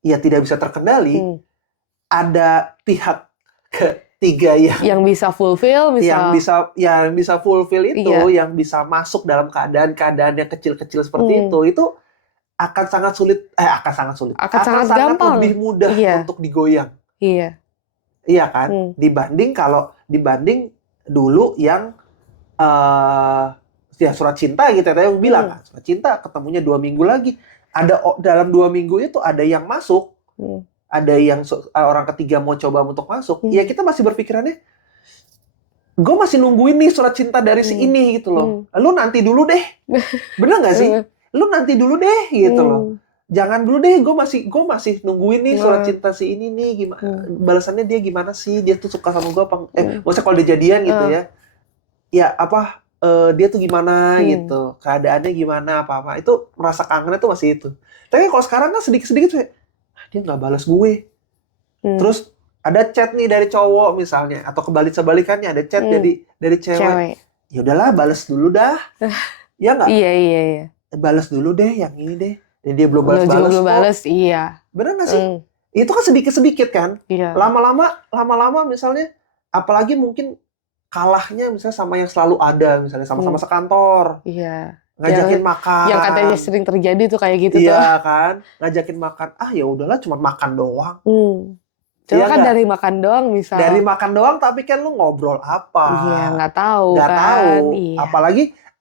ya tidak bisa terkendali, ada pihak ketiga yang bisa fulfill, yang bisa fulfill itu, yang bisa masuk dalam keadaan yang kecil-kecil seperti itu akan sangat gampang, lebih mudah untuk digoyang. Iya kan? Dibanding dulu yang ya surat cinta gitu ya, yang bilang kan, surat cinta ketemunya 2 minggu lagi. Dalam 2 minggu itu ada yang masuk, ada yang orang ketiga mau coba untuk masuk. Ya kita masih berpikirannya, gue masih nungguin nih surat cinta dari si ini gitu loh. Lu nanti dulu deh, bener nggak sih? Lu nanti dulu deh gitu loh. Jangan dulu deh, gue masih nungguin nih surat cinta si ini nih, gimana balasannya dia gimana sih, dia tuh suka sama gue apa? Maksudnya kalau udah jadian gitu ya dia tuh gimana gitu, keadaannya gimana apa itu merasa kangennya tuh masih itu. Tapi kalau sekarang kan sedikit-sedikit dia nggak balas gue, terus ada chat nih dari cowok misalnya, atau sebalikannya ada chat dari cewek. Ya udahlah, balas dulu dah, ya nggak? Iya. Balas dulu deh yang ini deh. Dan dia belum balas. Iya. Bener nggak sih? Itu kan sedikit-sedikit kan. Iya. Lama-lama misalnya, apalagi mungkin kalahnya misalnya sama yang selalu ada, misalnya sama-sama sekantor. Iya. Ngajakin makan. Yang katanya sering terjadi tuh kayak gitu tuh. Iya kan, ngajakin makan. Ya udahlah, cuma makan doang. Cuma kan dari makan doang misal. Dari makan doang, tapi kan lu ngobrol apa? Iya, nggak tahu. Iya.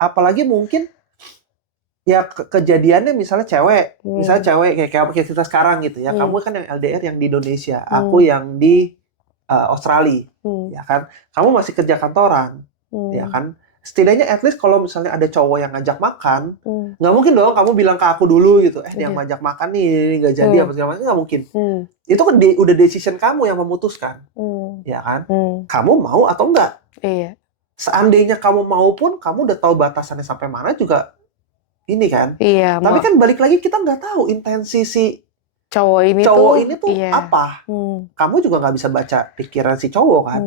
Apalagi mungkin ya kejadiannya misalnya cewek kayak kita sekarang gitu ya. Kamu kan yang LDR yang di Indonesia, aku yang di Australia, ya kan. Kamu masih kerja kantoran, ya kan. Setidaknya at least kalau misalnya ada cowok yang ngajak makan, nggak mungkin dong kamu bilang ke aku dulu gitu, dia yang ngajak makan nih nggak jadi apa segala macam, nggak mungkin. Itu kan udah decision kamu yang memutuskan, ya kan. Kamu mau atau enggak? Iya. Seandainya kamu mau pun, kamu udah tahu batasannya sampai mana juga. Ini kan, tapi kan balik lagi kita nggak tahu intensi si cowok ini tuh apa. Kamu juga nggak bisa baca pikiran si cowok kan,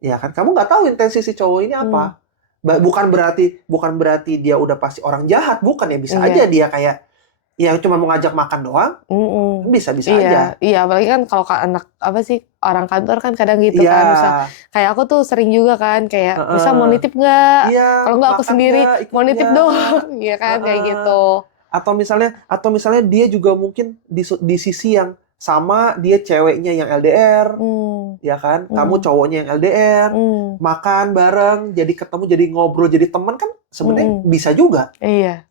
ya kan. Kamu nggak tahu intensi si cowok ini apa. Bukan berarti dia udah pasti orang jahat, bukan ya, bisa aja dia kayak ya cuma mau ngajak makan doang, bisa aja. Iya, apalagi kan kalau anak orang kantor kan kadang gitu kan, misal kayak aku tuh sering juga kan kayak bisa mau nitip nggak? Kalau nggak aku sendiri mau nitip doang, ya kan kayak gitu. Atau misalnya dia juga mungkin di sisi yang sama, dia ceweknya yang LDR, ya kan? Kamu cowoknya yang LDR, makan bareng, jadi ketemu, jadi ngobrol, jadi teman kan sebenarnya bisa juga. Iya.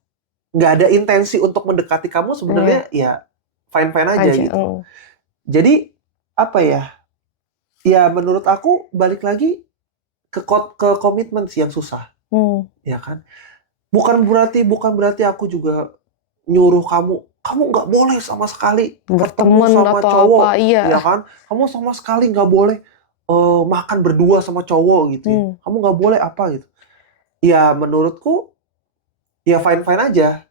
Nggak ada intensi untuk mendekati kamu, sebenarnya ya fine-fine aja gitu. Jadi apa ya? Ya menurut aku balik lagi ke komitmen sih yang susah, ya kan? Bukan berarti aku juga nyuruh kamu nggak boleh sama sekali bertemu sama cowok, ya kan? Kamu sama sekali nggak boleh makan berdua sama cowok gitu ya. Kamu nggak boleh apa gitu. Ya menurutku ya fine-fine aja.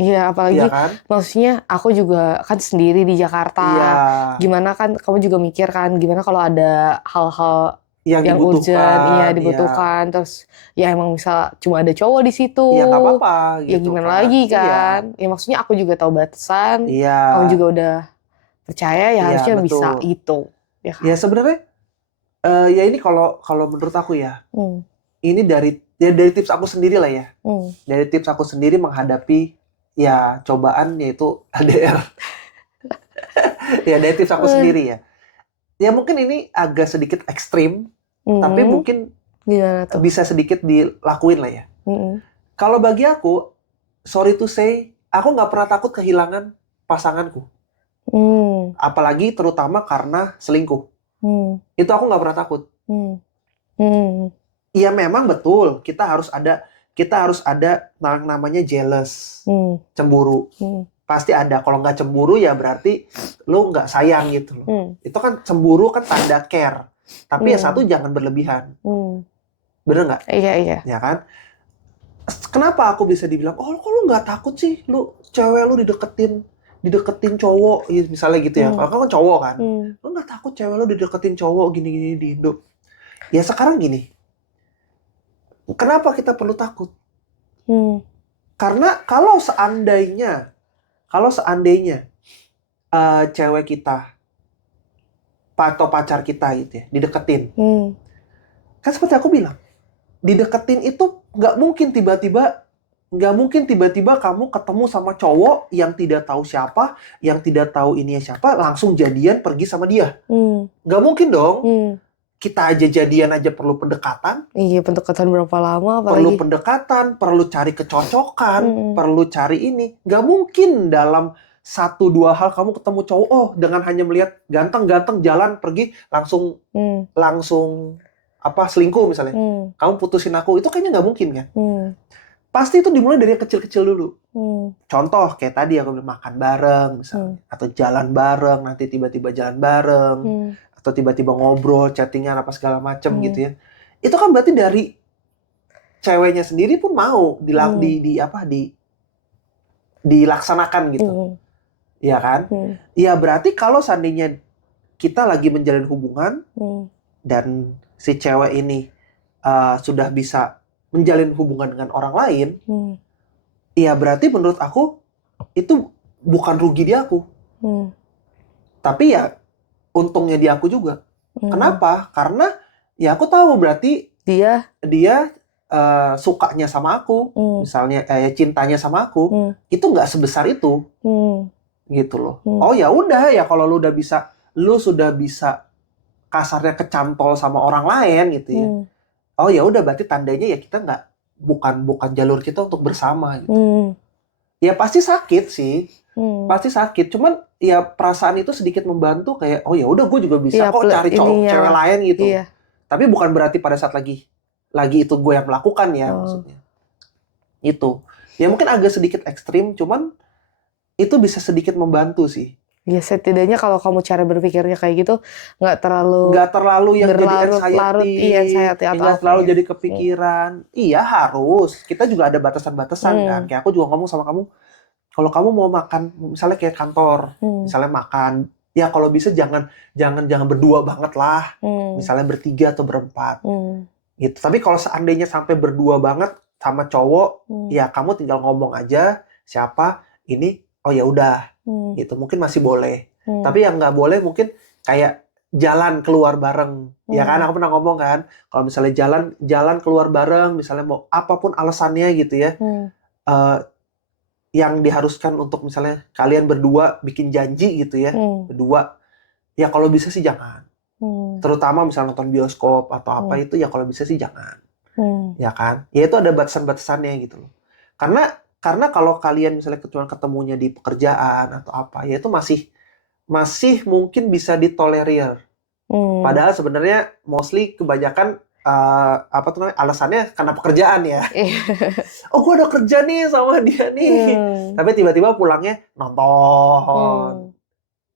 Iya, apalagi ya kan? maksudnya aku juga kan sendiri di Jakarta. Iya. Gimana kan kamu juga mikir kan gimana kalau ada hal-hal yang urgent, dibutuhkan. Terus ya emang misal cuma ada cowok di situ. Ya nggak apa-apa gitu. Ya gimana lagi kan? Ya maksudnya aku juga tahu batasan. Iya. Kamu juga udah percaya ya harusnya betul. bisa itu. Ya kan? Ya sebenarnya ya ini kalau menurut aku ya. Ini dari tips aku sendiri lah ya. Dari tips aku sendiri menghadapi ya cobaan yaitu LDR. Ya dari tips aku sendiri ya. Ya mungkin ini agak sedikit ekstrim, tapi mungkin bisa sedikit dilakuin lah ya. Kalau bagi aku, sorry to say, aku nggak pernah takut kehilangan pasanganku. Apalagi terutama karena selingkuh. Itu aku nggak pernah takut. Ya memang betul, kita harus ada namanya jealous, cemburu. Pasti ada. Kalau nggak cemburu ya berarti lu nggak sayang gitu loh. Itu kan cemburu kan tanda care. Tapi ya satu jangan berlebihan. Bener nggak? Iya. Ya kan? Kenapa aku bisa dibilang, oh kok lu nggak takut sih? Cewek lu dideketin cowok, misalnya gitu ya. Kalau kan cowok kan. Lu nggak takut cewek lu dideketin cowok gini-gini di Indo? Ya sekarang gini. Kenapa kita perlu takut? Karena kalau seandainya cewek kita atau pacar kita gitu ya dideketin, kan seperti aku bilang, dideketin itu nggak mungkin tiba-tiba kamu ketemu sama cowok yang tidak tahu siapa, yang tidak tahu ininya siapa, langsung jadian pergi sama dia. Nggak mungkin dong. Kita aja jadian aja perlu pendekatan. Iya, pendekatan berapa lama? Perlu pendekatan, perlu cari kecocokan, perlu cari ini. Nggak mungkin dalam 1-2 hal kamu ketemu cowok, dengan hanya melihat ganteng jalan pergi langsung selingkuh misalnya. Kamu putusin aku, itu kayaknya nggak mungkin kan? Pasti itu dimulai dari yang kecil-kecil dulu. Contoh kayak tadi aku bilang makan bareng misalnya, atau jalan bareng, nanti tiba-tiba jalan bareng. Atau tiba-tiba ngobrol, chattingan apa segala macem gitu ya. Itu kan berarti dari ceweknya sendiri pun mau dilaksanakan gitu. Iya kan? Ya berarti kalau seandainya kita lagi menjalin hubungan dan si cewek ini sudah bisa menjalin hubungan dengan orang lain, ya berarti menurut aku itu bukan rugi di aku. Tapi ya untungnya di aku juga. Kenapa? Karena ya aku tahu berarti dia sukanya sama aku, misalnya cintanya sama aku, itu nggak sebesar itu, gitu loh. Oh ya udah ya kalau lu sudah bisa kasarnya kecantol sama orang lain gitu ya. Oh ya udah berarti tandanya ya kita bukan jalur kita untuk bersama gitu. Ya pasti sakit sih. Pasti sakit, cuman ya perasaan itu sedikit membantu kayak oh ya udah gue juga bisa kok cari cewek lain gitu. Tapi bukan berarti pada saat lagi itu gue yang melakukan ya maksudnya. Itu. Ya mungkin agak sedikit ekstrim, cuman itu bisa sedikit membantu sih. Ya setidaknya kalau kamu cara berpikirnya kayak gitu nggak terlalu yang jadi anxiety atau nggak terlalu jadi kepikiran. Iya harus. Kita juga ada batasan-batasan kan. Kayak aku juga ngomong sama kamu. Kalau kamu mau makan, misalnya kayak kantor, misalnya makan, ya kalau bisa jangan berdua banget lah, misalnya bertiga atau berempat, gitu. Tapi kalau seandainya sampai berdua banget sama cowok, ya kamu tinggal ngomong aja siapa ini, oh ya udah, gitu. Mungkin masih boleh. Tapi yang nggak boleh mungkin kayak jalan keluar bareng, ya kan? Aku pernah ngomong kan, kalau misalnya jalan keluar bareng, misalnya mau apapun alasannya gitu ya. yang diharuskan untuk misalnya kalian berdua bikin janji gitu ya, berdua, ya kalau bisa sih jangan. Terutama misalnya nonton bioskop atau apa itu ya kalau bisa sih jangan. Ya kan? Ya itu ada batasan-batasannya gitu loh. Karena kalau kalian misalnya cuma ketemunya di pekerjaan atau apa, ya itu masih mungkin bisa ditolerir. Padahal sebenarnya mostly kebanyakan apa tuh namanya, alasannya karena pekerjaan ya. Oh, gue ada kerja nih sama dia nih. Tapi tiba-tiba pulangnya nonton.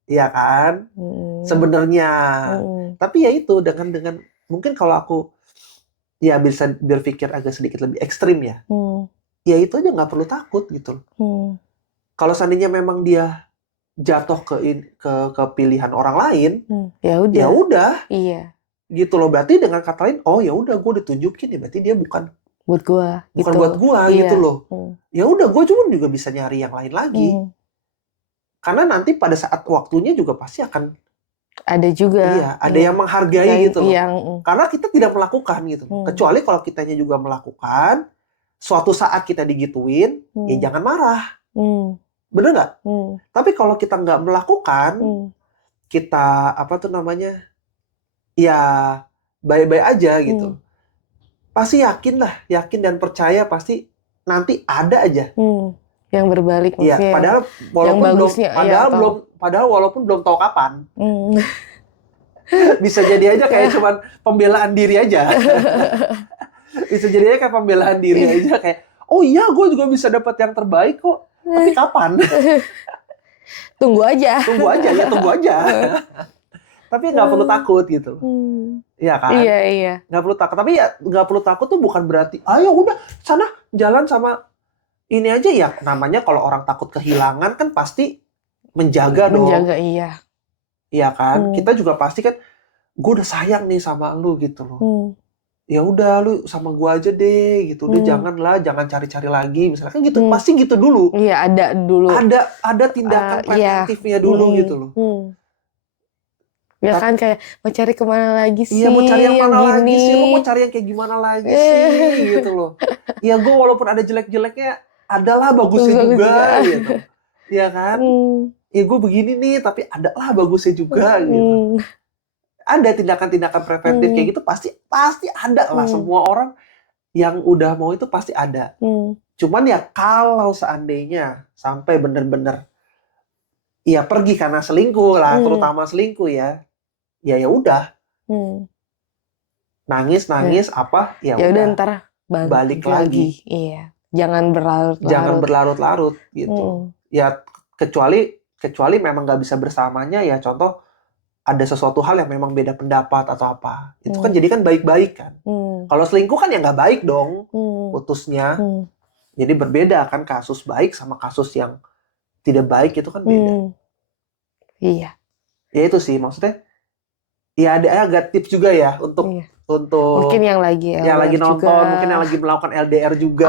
Iya kan? Sebenarnya. Tapi ya itu dengan mungkin kalau aku ya bisa berpikir agak sedikit lebih ekstrim ya. Ya itu aja nggak perlu takut gitu. Kalau seandainya memang dia jatuh ke pilihan orang lain, ya udah. Iya. Gitu loh. Berarti dengan kata lain, oh ya udah gue ditunjukin ya, berarti dia bukan buat gua bukan gitu. buat gua Iya. gitu loh. Ya udah, gue juga bisa nyari yang lain lagi. Karena nanti pada saat waktunya juga pasti akan ada juga. Iya, ada yang menghargai gitu loh. Karena kita tidak melakukan gitu loh. Kecuali kalau kitanya juga melakukan, suatu saat kita digituin, ya jangan marah. Bener nggak? Tapi kalau kita nggak melakukan, kita apa tuh namanya, ya baik-baik aja gitu. Pasti yakin dan percaya pasti nanti ada aja. Yang berbalik maksudnya. Iya, padahal walaupun bagusnya, padahal walaupun belum tahu kapan. Bisa jadi aja kayak cuman pembelaan diri aja. Bisa jadi aja kayak pembelaan diri aja kayak, oh iya gue juga bisa dapat yang terbaik kok. Tapi kapan? Tunggu aja. Tunggu aja. Tapi nggak perlu takut gitu. Iya kan? Iya. Nggak perlu takut. Tapi ya nggak perlu takut tuh bukan berarti, ayo udah sana jalan sama ini aja ya. Namanya kalau orang takut kehilangan kan pasti menjaga dong. Iya. Iya kan? Kita juga pasti kan, gue udah sayang nih sama lu gitu loh. Ya udah lu sama gue aja deh gitu. Udah jangan cari-cari lagi misalnya kan gitu. Pasti gitu dulu. Iya, ada dulu. Ada tindakan preventifnya dulu gitu loh. Ya kan kayak mau cari kemana lagi sih? Iya, mau cari yang mana lagi sih? Lu mau cari yang kayak gimana lagi sih? Gitu loh. Ya gue walaupun ada jelek-jeleknya, adalah bagusnya juga gitu. Iya kan? Ya gue begini nih, tapi adalah bagusnya juga gitu. Ada tindakan-tindakan preventif kayak gitu pasti ada lah. Semua orang yang udah mau itu pasti ada. Cuman ya kalau seandainya sampai bener-bener ya pergi karena selingkuh lah, terutama selingkuh ya. Ya udah. Nangis apa ya udah udah ntar balik lagi. Iya. Jangan berlarut-larut gitu. Ya kecuali memang nggak bisa bersamanya ya, contoh ada sesuatu hal yang memang beda pendapat atau apa. Itu kan jadi kan baik-baik kan. Kalau selingkuh kan ya nggak baik dong putusnya. Jadi berbeda kan kasus baik sama kasus yang tidak baik itu kan beda. Iya. Ya itu sih maksudnya. Ya ada agak tips juga ya untuk mungkin yang lagi nonton, juga. Mungkin yang lagi melakukan LDR juga,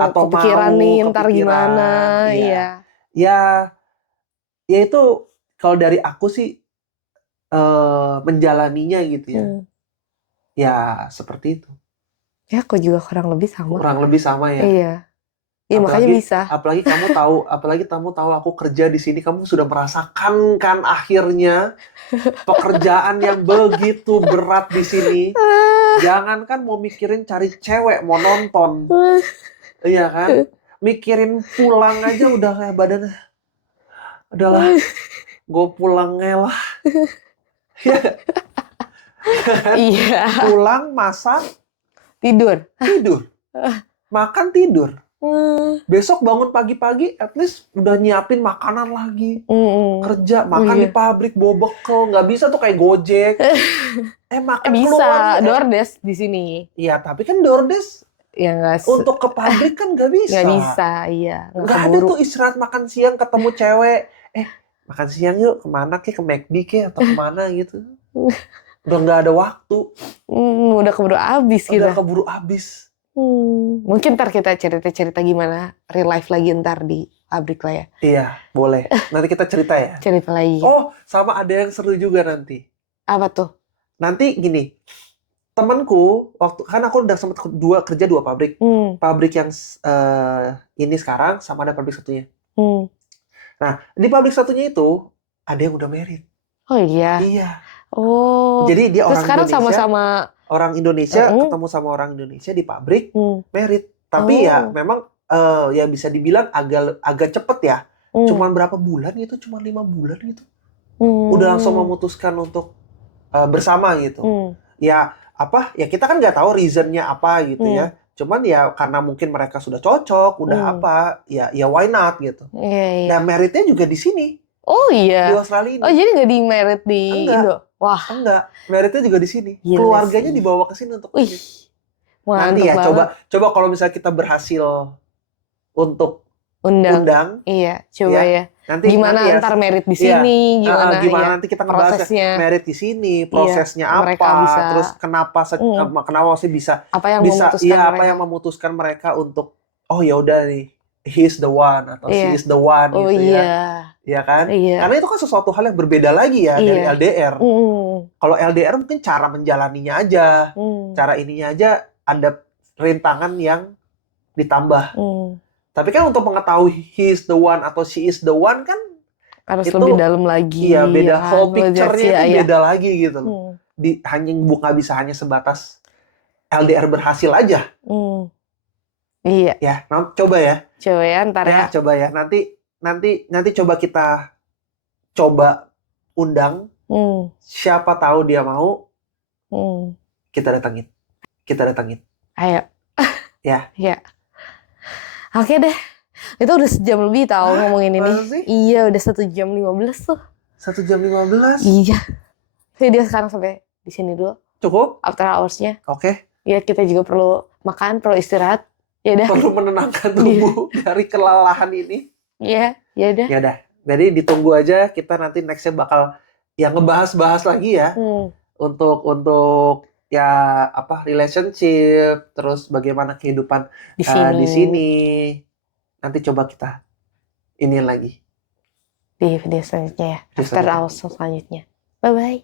atau kepikiran nih ntar gimana. Iya. Ya itu kalau dari aku sih menjalaninya gitu ya. Ya seperti itu. Ya aku juga kurang lebih sama ya. Iya. Iya, makanya bisa. Apalagi kamu tahu aku kerja di sini, kamu sudah merasakan kan akhirnya pekerjaan yang begitu berat di sini. Jangankan mau mikirin cari cewek, mau nonton. Iya kan? Mikirin pulang aja udah kayak badannya. Udahlah, gue pulangnya lah. Iya. Pulang, masak, tidur. Makan, tidur. Besok bangun pagi-pagi, at least udah nyiapin makanan lagi. Kerja, makan di pabrik, bawa bekal. Nggak bisa tuh kayak Gojek. Makan bisa, keluar. DoorDash di sini. Iya, tapi kan DoorDash ya, untuk ke pabrik kan nggak bisa. Nggak bisa, iya. Nggak ada tuh istirahat makan siang ketemu cewek. Makan siang yuk, kemana ke McD atau kemana gitu. Udah nggak ada waktu. Udah keburu abis gitu. Udah keburu abis. Mungkin ntar kita cerita-cerita gimana real life lagi ntar di pabrik lah ya. Iya, boleh. Nanti kita cerita ya. Cerita lagi. Oh, sama ada yang seru juga nanti. Apa tuh? Nanti gini, temanku waktu kan aku udah sempat kerja 2 pabrik. Pabrik yang ini sekarang sama ada pabrik satunya. Nah, di pabrik satunya itu ada yang udah married. Oh iya. Iya. Oh. Jadi dia Terus orang sekarang Indonesia. sama-sama Orang Indonesia ketemu sama orang Indonesia di pabrik, married. Tapi ya memang ya bisa dibilang agak cepet ya. Cuman berapa bulan gitu, cuma 5 bulan gitu. Udah langsung memutuskan untuk bersama gitu. Ya apa? Ya kita kan nggak tahu reasonnya apa gitu ya. Cuman ya karena mungkin mereka sudah cocok, udah apa? Ya why not gitu. Nah, meritnya juga di sini. Oh iya. Di Australia ini. Oh jadi nggak di merit di Indo? Wah. Enggak. Meritnya juga di sini. Gila keluarganya sih. dibawa ke sini untuk Wih. Nanti ya coba kalau misalnya kita berhasil untuk undang. Iya, coba ya. Nanti gimana ya, antar merit di sini, gimana ya, nanti kita ngebahas merit di sini, prosesnya apa, bisa, terus kenapa sih bisa apa yang memutuskan mereka untuk oh ya udah nih he is the one atau she is the one gitu ya. Iya kan? Karena itu kan sesuatu hal yang berbeda lagi ya dari LDR. Kalau LDR mungkin cara menjalaninya aja, cara ininya aja ada rintangan yang ditambah. Tapi kan untuk mengetahui he is the one atau she is the one kan harus lebih dalam lagi. Iya, beda whole picture-nya itu beda lagi gitu loh. Bukan bisa hanya sebatas LDR berhasil aja. Iya. Ya, coba ya. Coba ya ntar ya. Coba ya. Nanti coba kita undang. Siapa tahu dia mau. Kita datangin. Ayo. Ya. Ya. Oke deh. Itu udah sejam lebih tahu ngomongin ini. Iya, udah 1 jam 15 tuh. 1 jam 15? Iya. Jadi dia sekarang sampai di sini dulu. Cukup? After hours-nya. Oke. Ya, kita juga perlu makan, perlu istirahat. Ya udah. Perlu menenangkan tubuh dari kelelahan ini. Iya, ya udah. Ya udah. Jadi ditunggu aja, kita nanti next-nya bakal ngebahas-bahas lagi ya. Untuk ya relationship, terus bagaimana kehidupan di sini. Nanti coba kita iniin lagi di video selanjutnya ya. After hours selanjutnya. Bye bye.